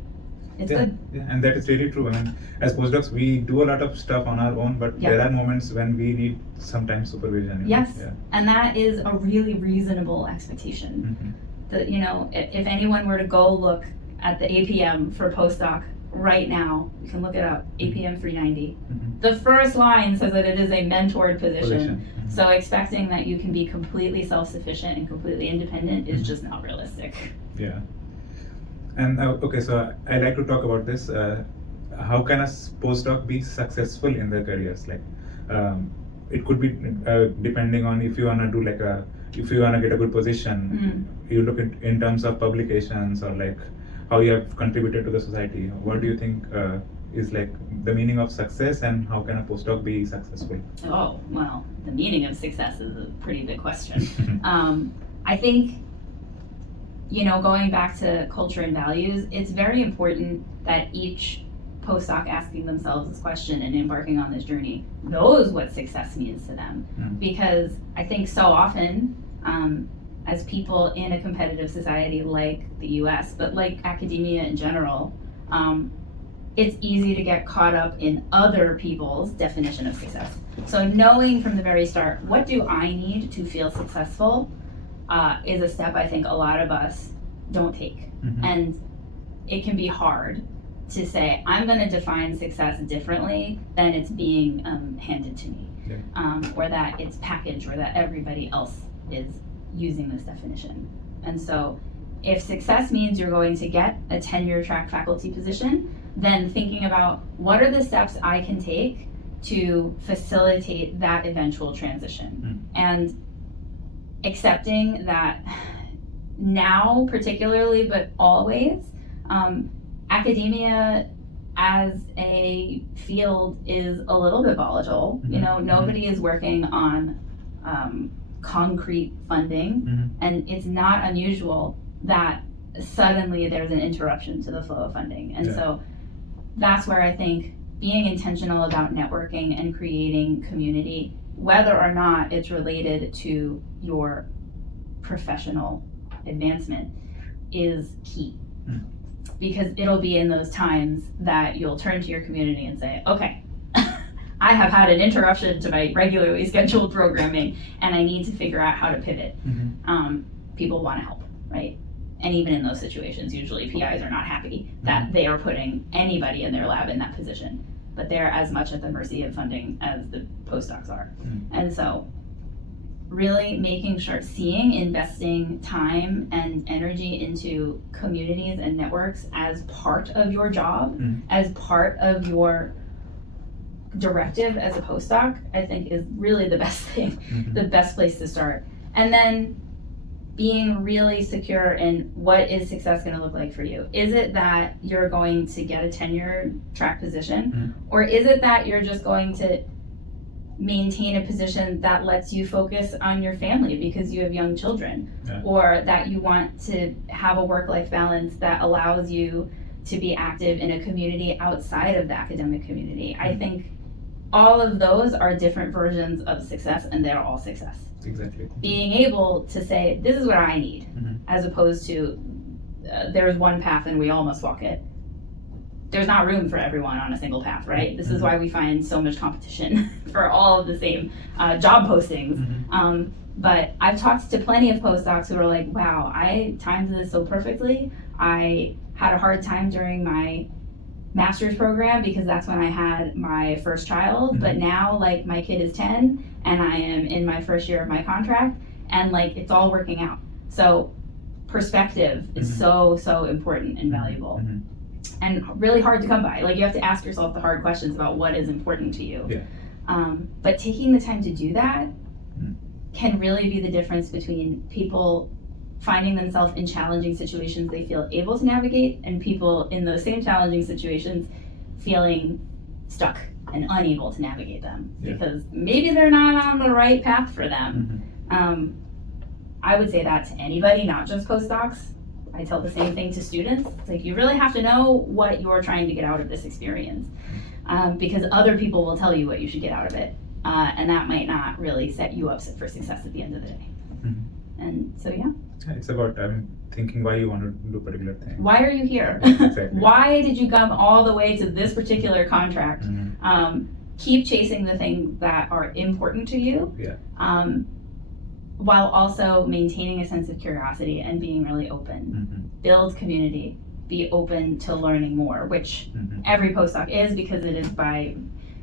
It's good. Yeah, and that is really true. I mean, as postdocs, we do a lot of stuff on our own, but there are moments when we need sometimes supervision. Yes, and that is a really reasonable expectation. That, if anyone were to go look at the APM for postdoc right now, you can look it up, APM 390. The first line says that it is a mentored position. So expecting that you can be completely self-sufficient and completely independent is just not realistic. Yeah. And okay, so I like to talk about this. How can a postdoc be successful in their careers? Like, it could be depending on if you wanna do if you wanna get a good position. You look at in terms of publications or like how you have contributed to the society. What do you think is like the meaning of success, and how can a postdoc be successful? Oh, well, the meaning of success is a pretty big question. I think, going back to culture and values, it's very important that each postdoc asking themselves this question and embarking on this journey knows what success means to them. Because I think so often, as people in a competitive society like the US, but like academia in general, it's easy to get caught up in other people's definition of success. So knowing from the very start, what do I need to feel successful, is a step I think a lot of us don't take. And it can be hard to say, I'm going to define success differently than it's being handed to me, or that it's packaged, or that everybody else is using this definition. And so if success means you're going to get a tenure track faculty position, then thinking about what are the steps I can take to facilitate that eventual transition. And accepting that now particularly, but always, academia as a field is a little bit volatile. Nobody is working on concrete funding, and it's not unusual that suddenly there's an interruption to the flow of funding. And so that's where I think being intentional about networking and creating community, whether or not it's related to your professional advancement, is key. Because it'll be in those times that you'll turn to your community and say, okay, I have had an interruption to my regularly scheduled programming and I need to figure out how to pivot. People want to help, right? And even in those situations, usually PIs are not happy that they are putting anybody in their lab in that position, but they're as much at the mercy of funding as the postdocs are. And so really making sure, investing time and energy into communities and networks as part of your job, as part of your directive as a postdoc, I think is really the best thing, the best place to start. And then being really secure in what is success going to look like for you. Is it that you're going to get a tenure track position, or is it that you're just going to maintain a position that lets you focus on your family because you have young children, or that you want to have a work-life balance that allows you to be active in a community outside of the academic community? I think all of those are different versions of success, and they're all success. Exactly. Being able to say, this is what I need, as opposed to there's one path and we all must walk it. There's not room for everyone on a single path, right? This is why we find so much competition for all of the same job postings. But I've talked to plenty of postdocs who are like, wow, I timed this so perfectly. I had a hard time during my master's program because that's when I had my first child, but now like my kid is 10 and I am in my first year of my contract, and like it's all working out. So perspective is so important and valuable. And really hard to come by. Like you have to ask yourself the hard questions about what is important to you. But taking the time to do that can really be the difference between people finding themselves in challenging situations they feel able to navigate, and people in those same challenging situations feeling stuck and unable to navigate them because maybe they're not on the right path for them. I would say that to anybody, not just postdocs. I tell the same thing to students. It's like, you really have to know what you're trying to get out of this experience, because other people will tell you what you should get out of it, and that might not really set you up for success at the end of the day. And so, it's about thinking why you want to do a particular thing. Why are you here? Exactly. Why did you come all the way to this particular contract? Keep chasing the things that are important to you, while also maintaining a sense of curiosity and being really open. Build community, be open to learning more, which every postdoc is, because it is by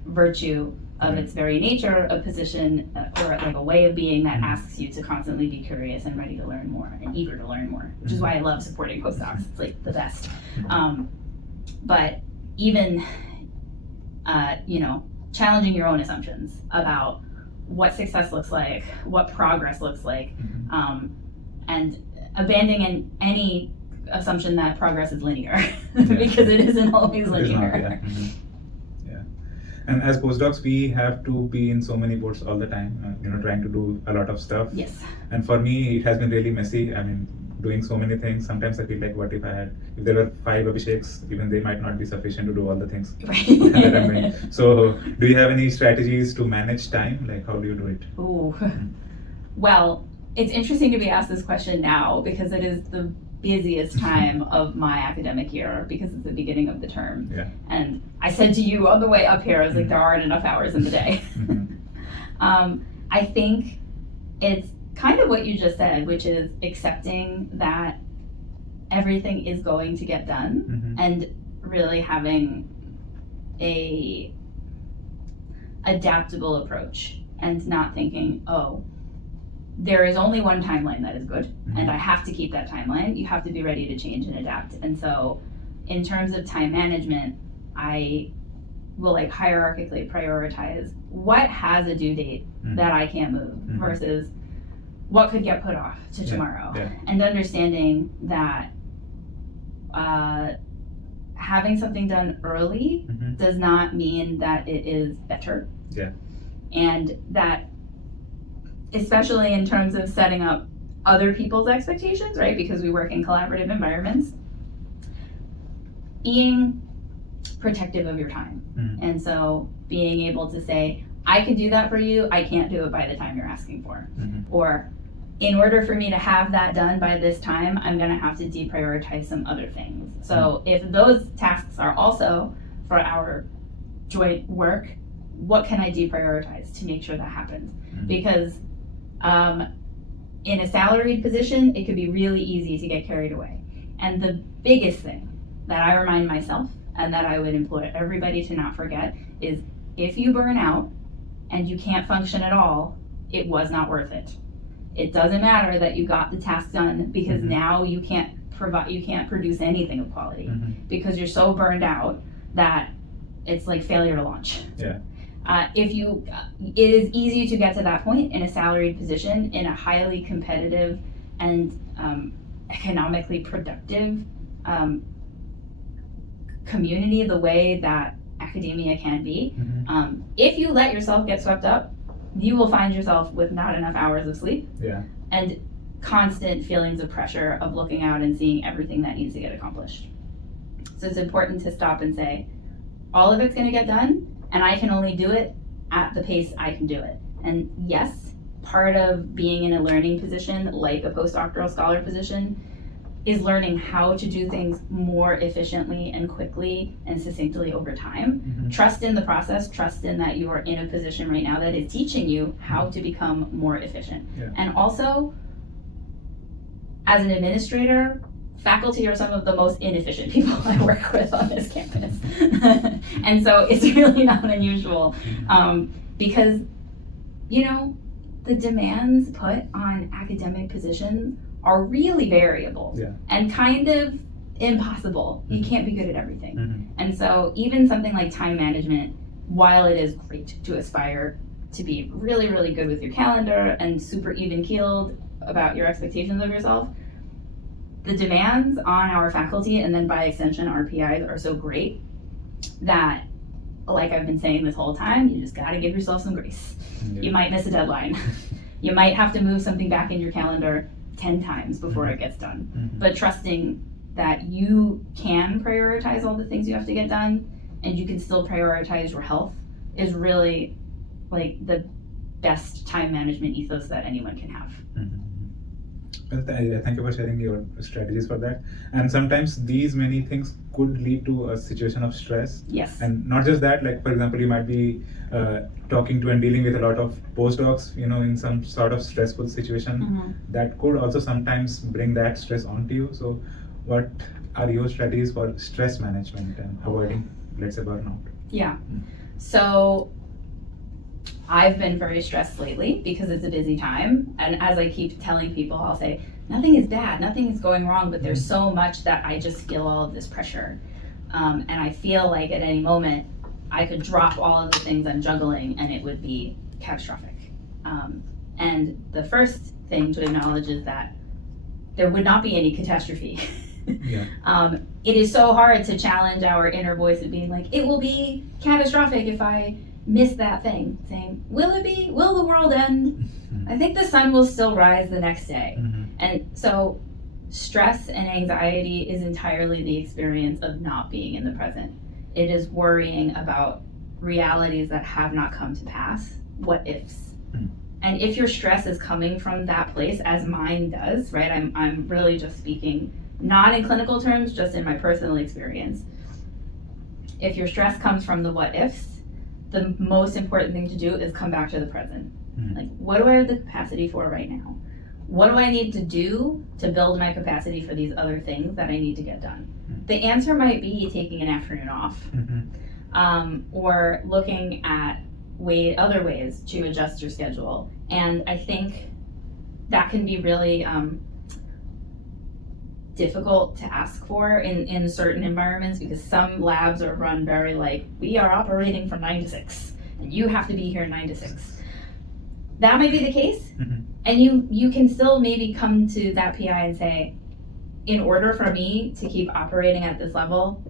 virtue of its very nature a position or like a way of being that asks you to constantly be curious and ready to learn more and eager to learn more, which is why I love supporting postdocs. It's like the best. But even challenging your own assumptions about what success looks like, what progress looks like, and abandoning any assumption that progress is linear, because it isn't always linear. And as postdocs, we have to be in so many boats all the time, trying to do a lot of stuff. Yes. And for me, it has been really messy. Doing so many things. Sometimes I feel like, what if there were 5 Abhisheks, even they might not be sufficient to do all the things that I'm doing. So, do you have any strategies to manage time? Like, how do you do it? Ooh. Well, it's interesting to be asked this question now, because it is the busiest time of my academic year, because it's the beginning of the term. And I said to you on the way up here, I was like, there aren't enough hours in the day. I think it's kind of what you just said, which is accepting that everything is going to get done, and really having a adaptable approach, and not thinking, oh, there is only one timeline that is good, and I have to keep that timeline. You have to be ready to change and adapt. And so in terms of time management, I will hierarchically prioritize what has a due date that I can't move versus what could get put off to tomorrow. And understanding that having something done early does not mean that it is better. And that, especially in terms of setting up other people's expectations, right? Because we work in collaborative environments, being protective of your time. And so being able to say, I can do that for you, I can't do it by the time you're asking for. Or, in order for me to have that done by this time, I'm gonna have to deprioritize some other things. So if those tasks are also for our joint work, what can I deprioritize to make sure that happens? Because in a salaried position, it could be really easy to get carried away. And the biggest thing that I remind myself, and that I would implore everybody to not forget, is if you burn out and you can't function at all, it was not worth it. It doesn't matter that you got the task done, because now you can't produce anything of quality, because you're so burned out that it's like failure to launch. It is easy to get to that point in a salaried position in a highly competitive and economically productive community, the way that academia can be. If you let yourself get swept up, you will find yourself with not enough hours of sleep and constant feelings of pressure of looking out and seeing everything that needs to get accomplished. So it's important to stop and say, all of it's going to get done, and I can only do it at the pace I can do it. And yes, part of being in a learning position, like a postdoctoral scholar position, is learning how to do things more efficiently and quickly and succinctly over time. Trust in the process, trust in that you are in a position right now that is teaching you how to become more efficient. And also, as an administrator, faculty are some of the most inefficient people I work with on this campus. And so it's really not unusual, because, the demands put on academic positions are really variable and kind of impossible. You can't be good at everything. And so even something like time management, while it is great to aspire to be really, really good with your calendar and super even-keeled about your expectations of yourself. The demands on our faculty, and then by extension our PIs, are so great that, like I've been saying this whole time, you just gotta give yourself some grace. Yeah. You might miss a deadline. You might have to move something back in your calendar 10 times before it gets done. But trusting that you can prioritize all the things you have to get done, and you can still prioritize your health, is really like the best time management ethos that anyone can have. Well, thank you for sharing your strategies for that. And sometimes these many things could lead to a situation of stress. Yes. And not just that, like for example, you might be talking to and dealing with a lot of postdocs, in some sort of stressful situation. That could also sometimes bring that stress onto you. So what are your strategies for stress management and avoiding, let's say, burnout? Yeah. So I've been very stressed lately because it's a busy time. And as I keep telling people, I'll say, nothing is bad, nothing is going wrong, but there's so much that I just feel all of this pressure. And I feel like at any moment, I could drop all of the things I'm juggling and it would be catastrophic. And the first thing to acknowledge is that there would not be any catastrophe. Yeah. It is so hard to challenge our inner voice of being like, it will be catastrophic if I miss that thing, saying, will the world end? I think the sun will still rise the next day. And so stress and anxiety is entirely the experience of not being in the present. It is worrying about realities that have not come to pass, what ifs. And if your stress is coming from that place, as mine does, right? I'm really just speaking not in clinical terms, just in my personal experience. If your stress comes from the what ifs, the most important thing to do is come back to the present. Like, what do I have the capacity for right now? What do I need to do to build my capacity for these other things that I need to get done? The answer might be taking an afternoon off, or looking at other ways to adjust your schedule. And I think that can be really difficult to ask for in certain environments, because some labs are run very like, we are operating from 9 to 6 and you have to be here 9 to 6. That might be the case. And you can still maybe come to that PI and say, in order for me to keep operating at this level,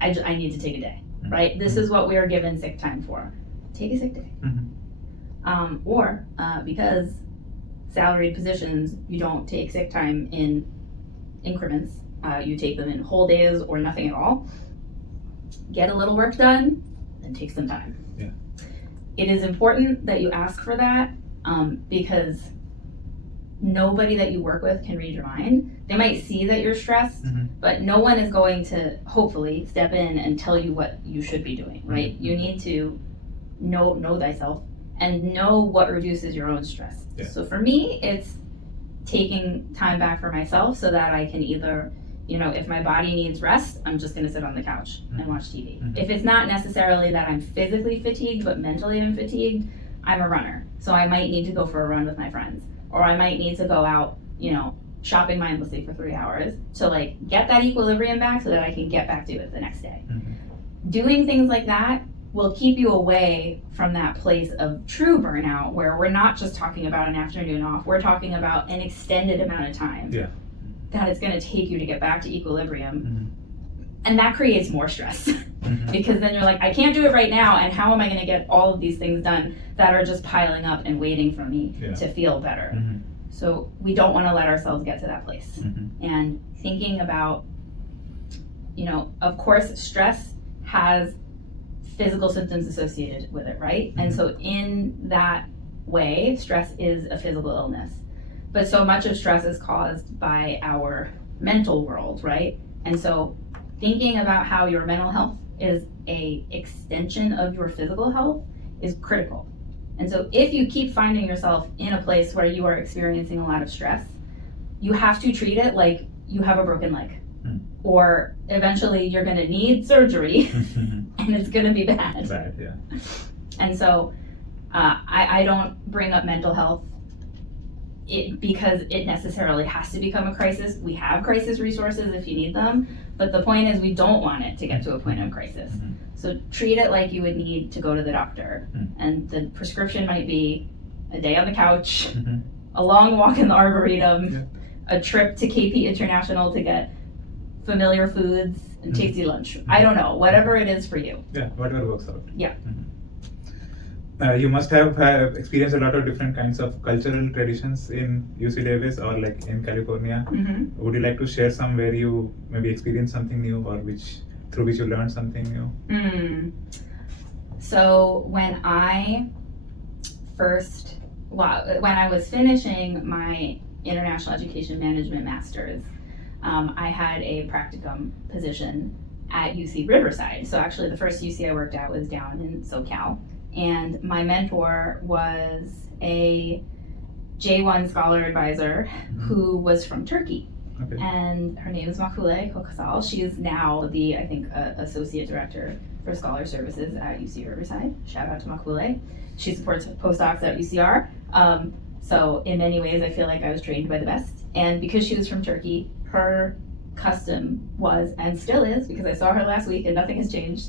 I need to take a day, right? This is what we are given sick time for. Take a sick day. Or because salaried positions, you don't take sick time in increments. You take them in whole days or nothing at all. Get a little work done, then take some time. Yeah. It is important that you ask for that, because nobody that you work with can read your mind. They might see that you're stressed, but no one is going to hopefully step in and tell you what you should be doing, right? You need to know thyself and know what reduces your own stress. Yeah. So for me, it's taking time back for myself so that I can either, if my body needs rest, I'm just gonna sit on the couch and watch TV. If it's not necessarily that I'm physically fatigued, but mentally I'm fatigued, I'm a runner. So I might need to go for a run with my friends, or I might need to go out, shopping mindlessly for 3 hours to get that equilibrium back so that I can get back to it the next day. Doing things like that will keep you away from that place of true burnout, where we're not just talking about an afternoon off, we're talking about an extended amount of time that it's going to take you to get back to equilibrium. And that creates more stress because then you're like, I can't do it right now, and how am I going to get all of these things done that are just piling up and waiting for me to feel better? So we don't want to let ourselves get to that place. And thinking about, of course, stress has physical symptoms associated with it, right? And so in that way, stress is a physical illness. But so much of stress is caused by our mental world, right? And so thinking about how your mental health is a extension of your physical health is critical. And so if you keep finding yourself in a place where you are experiencing a lot of stress, you have to treat it like you have a broken leg. Or eventually you're going to need surgery and it's going to be bad. Bad, yeah. And so I don't bring up mental health because it necessarily has to become a crisis. We have crisis resources if you need them, but the point is we don't want it to get to a point of crisis. So treat it like you would need to go to the doctor, and the prescription might be a day on the couch, a long walk in the Arboretum, a trip to KP International to get familiar foods and tasty lunch. I don't know, whatever it is for you. Yeah, whatever works out. Yeah. You must have experienced a lot of different kinds of cultural traditions in UC Davis or like in California. Would you like to share some where you maybe experienced something new or through which you learned something new? So when I was finishing my International Education Management Master's, I had a practicum position at UC Riverside. So actually the first UC I worked at was down in SoCal. And my mentor was a J1 scholar advisor who was from Turkey. Okay. And her name is Makule Kokasal. She is now the, I think, Associate Director for Scholar Services at UC Riverside. Shout out to Makule. She supports postdocs at UCR. So in many ways, I feel like I was trained by the best. And because she was from Turkey, her custom was, and still is, because I saw her last week and nothing has changed,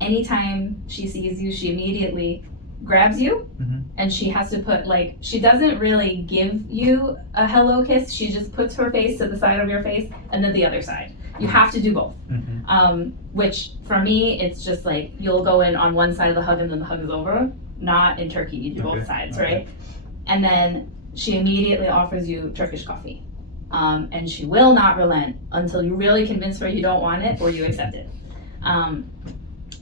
anytime she sees you, she immediately grabs you, and she has to put, like, she doesn't really give you a hello kiss, she just puts her face to the side of your face and then the other side. You have to do both. Which for me, it's just like, you'll go in on one side of the hug and then the hug is over. Not in Turkey, you do both sides, right? And then she immediately offers you Turkish coffee. And she will not relent until you really convince her you don't want it or you accept it.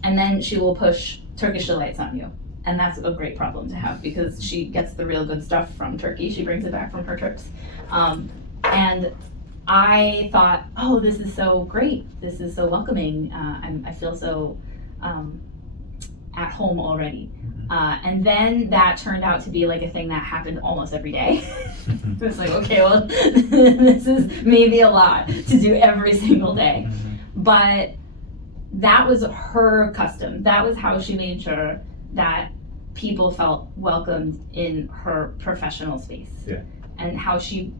And then she will push Turkish delights on you. And that's a great problem to have because she gets the real good stuff from Turkey. She brings it back from her trips. And I thought, oh, this is so great. This is so welcoming. I feel so at home already. And then that turned out to be like a thing that happened almost every day. It was like, okay, well, this is maybe a lot to do every single day. But that was her custom. That was how she made sure that people felt welcomed in her professional space. And how she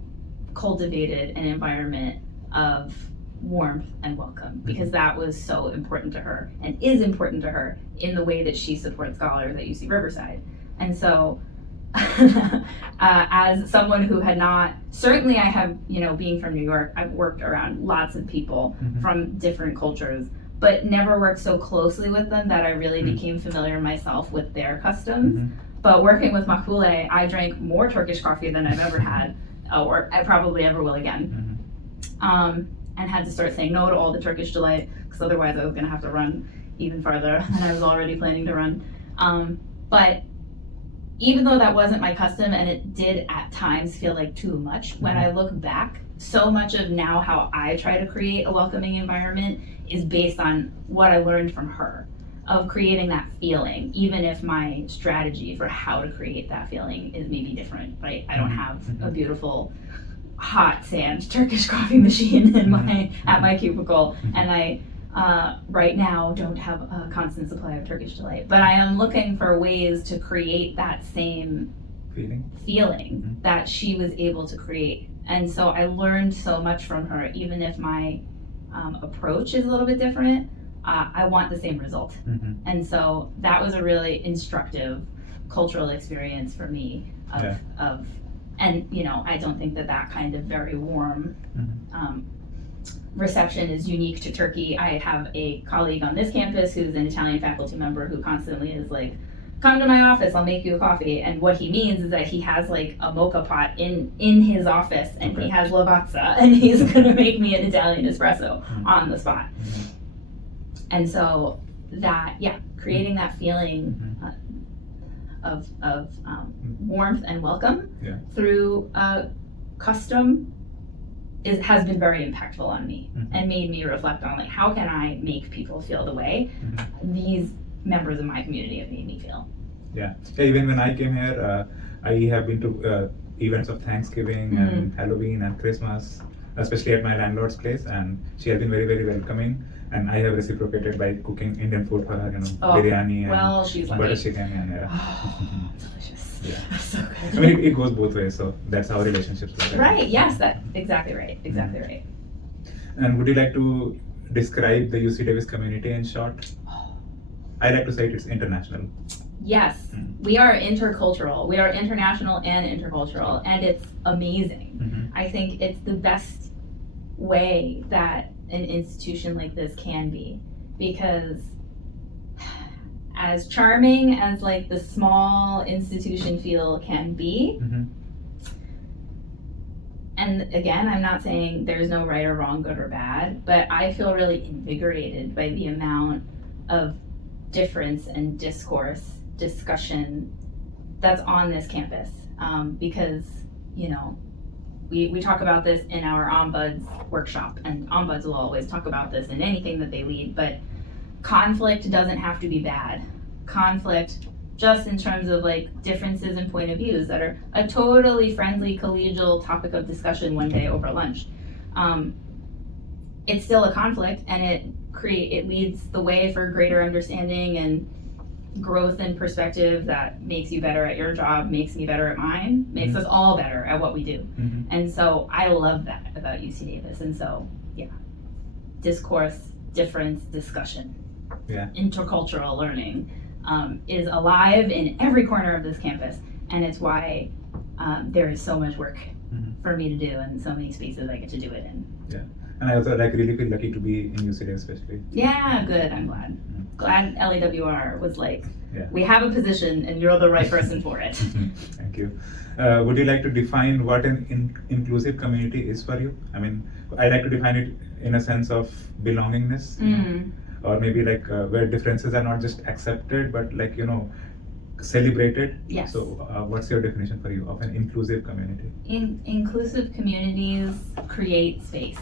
cultivated an environment of warmth and welcome, because that was so important to her and is important to her in the way that she supports scholars at UC Riverside. And so as someone who had not, certainly I have, being from New York, I've worked around lots of people from different cultures, but never worked so closely with them that I really became familiar myself with their customs. But working with Makule, I drank more Turkish coffee than I've ever had, or I probably ever will again. And had to start saying no to all the Turkish delight, because otherwise I was gonna have to run even farther than I was already planning to run. But even though that wasn't my custom, and it did at times feel like too much, when I look back, so much of now how I try to create a welcoming environment is based on what I learned from her, of creating that feeling, even if my strategy for how to create that feeling is maybe different, right? I don't have a beautiful hot sand Turkish coffee machine in at my cubicle, and I right now don't have a constant supply of Turkish delight, but I am looking for ways to create that same feeling that she was able to create. And so I learned so much from her, even if my approach is a little bit different, I want the same result. And so that was a really instructive cultural experience for me and I don't think that kind of very warm reception is unique to Turkey. I have a colleague on this campus who's an Italian faculty member who constantly is like, come to my office, I'll make you a coffee. And what he means is that he has like a mocha pot in his office, and he has lavazza, and he's gonna make me an Italian espresso on the spot. And so that, creating that feeling of warmth and welcome through custom has been very impactful on me and made me reflect on like, how can I make people feel the way these members of my community have made me feel. Even when I came here, I have been to events of Thanksgiving and Halloween and Christmas, especially at my landlord's place, and she has been very, very welcoming. And I have reciprocated by cooking Indian food for her, biryani and she's butter chicken and delicious. Yeah. So I mean, it goes both ways, so that's how relationships work. Right, yes, that exactly right, exactly right. And would you like to describe the UC Davis community in short? I like to say it's international. Yes, we are intercultural. We are international and intercultural, and it's amazing. I think it's the best way that an institution like this can be, because as charming as like the small institution feel can be, and again, I'm not saying there's no right or wrong, good or bad, but I feel really invigorated by the amount of difference and discussion that's on this campus, because, you know, we talk about this in our ombuds workshop, and ombuds will always talk about this in anything that they lead, but conflict doesn't have to be bad. Conflict, just in terms of like differences in point of views that are a totally friendly, collegial topic of discussion one day over lunch. It's still a conflict, and it leads the way for greater understanding and growth and perspective that makes you better at your job, makes me better at mine, makes us all better at what we do. And so I love that about UC Davis. And so, yeah, discourse, difference, discussion, intercultural learning is alive in every corner of this campus. And it's why there is so much work for me to do and so many spaces I get to do it in. Yeah. And I also like really feel lucky to be in UC Davis especially. Yeah, good. I'm glad. Glad LAWR was like, we have a position and you're the right person for it. Thank you. Would you like to define what an inclusive community is for you? I mean, I like to define it in a sense of belongingness, you know? Or maybe like where differences are not just accepted, but like, you know, celebrated. Yes. So what's your definition for you of an inclusive community? Inclusive communities create space.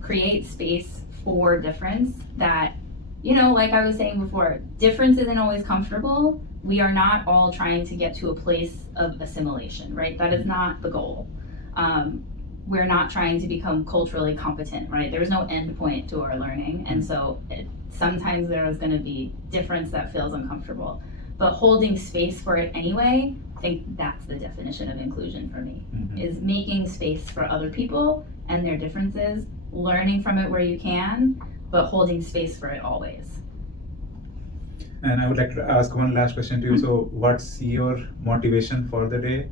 Create space for difference that, you know, like I was saying before, difference isn't always comfortable. We are not all trying to get to a place of assimilation, right? That is not the goal. We're not trying to become culturally competent, right? There's no end point to our learning. And so sometimes there is going to be difference that feels uncomfortable. But holding space for it anyway, I think that's the definition of inclusion for me, is making space for other people and their differences, learning from it where you can, but holding space for it always. And I would like to ask one last question to you. So what's your motivation for the day?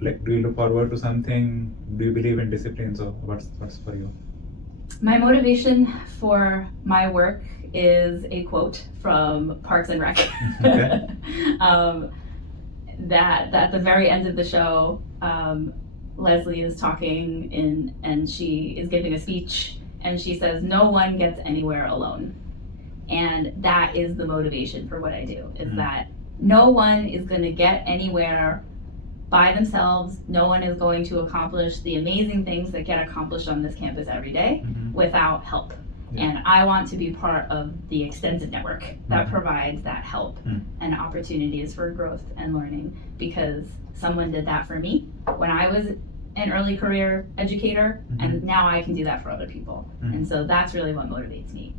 Like, do you look forward to something? Do you believe in discipline? So what's for you? My motivation for my work is a quote from Parks and Rec. That at the very end of the show, Leslie is talking and she is giving a speech, and she says, "No one gets anywhere alone." And that is the motivation for what I do, is that no one is going to get anywhere by themselves. No one is going to accomplish the amazing things that get accomplished on this campus every day without help. And I want to be part of the extensive network that provides that help and opportunities for growth and learning, because someone did that for me when I was an early career educator, and now I can do that for other people. And so that's really what motivates me.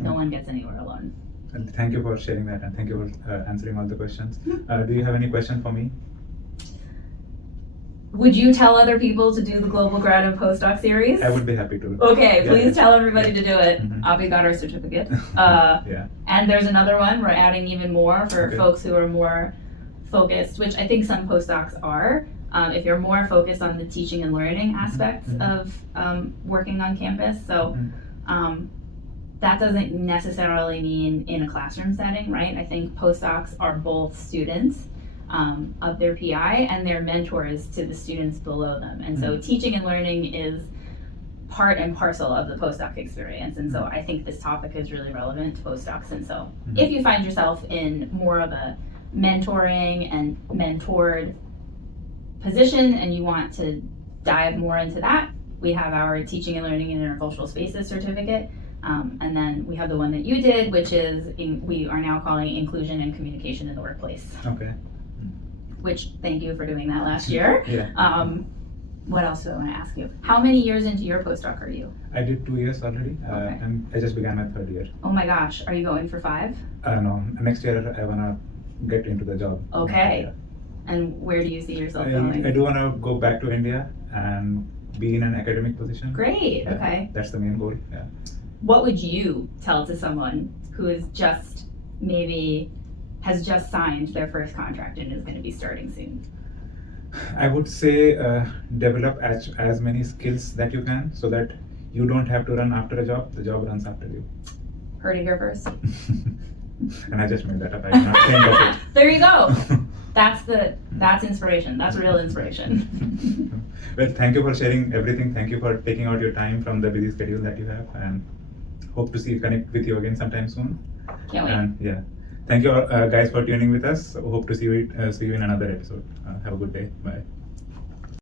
No one gets anywhere alone. And thank you for sharing that, and thank you for answering all the questions. Do you have any question for me? Would you tell other people to do the Global Grad and Postdoc series? I would be happy to. Okay, please tell everybody to do it. Abhi got our certificate. And there's another one, we're adding even more for folks who are more focused, which I think some postdocs are. If you're more focused on the teaching and learning aspects of working on campus. So that doesn't necessarily mean in a classroom setting, right? I think postdocs are both students of their PI and their mentors to the students below them. And so teaching and learning is part and parcel of the postdoc experience. And so I think this topic is really relevant to postdocs. And so if you find yourself in more of a mentoring and mentored position and you want to dive more into that, we have our Teaching and Learning in Intercultural Spaces certificate. And then we have the one that you did, which is we are now calling Inclusion and Communication in the Workplace. Okay. Which, thank you for doing that last year. Yeah. What else do I want to ask you? How many years into your postdoc are you? I did 2 years already, and I just began my 3rd year. Oh my gosh, are you going for 5? No, next year I wanna get into the job. Okay. And where do you see yourself I going? do want to go back to India and be in an academic position. Great. Yeah, Okay. that's the main goal. Yeah. What would you tell to someone who is just maybe has just signed their first contract and is going to be starting soon? I would say develop as many skills that you can so that you don't have to run after a job, the job runs after you. Heard it here first. And I just made that up. I did not think of it. There you go. That's inspiration. That's real inspiration. Well, thank you for sharing everything. Thank you for taking out your time from the busy schedule that you have, and hope to connect with you again sometime soon. Can't wait. And yeah, thank you guys for tuning with us. Hope to see you in another episode. Have a good day. Bye.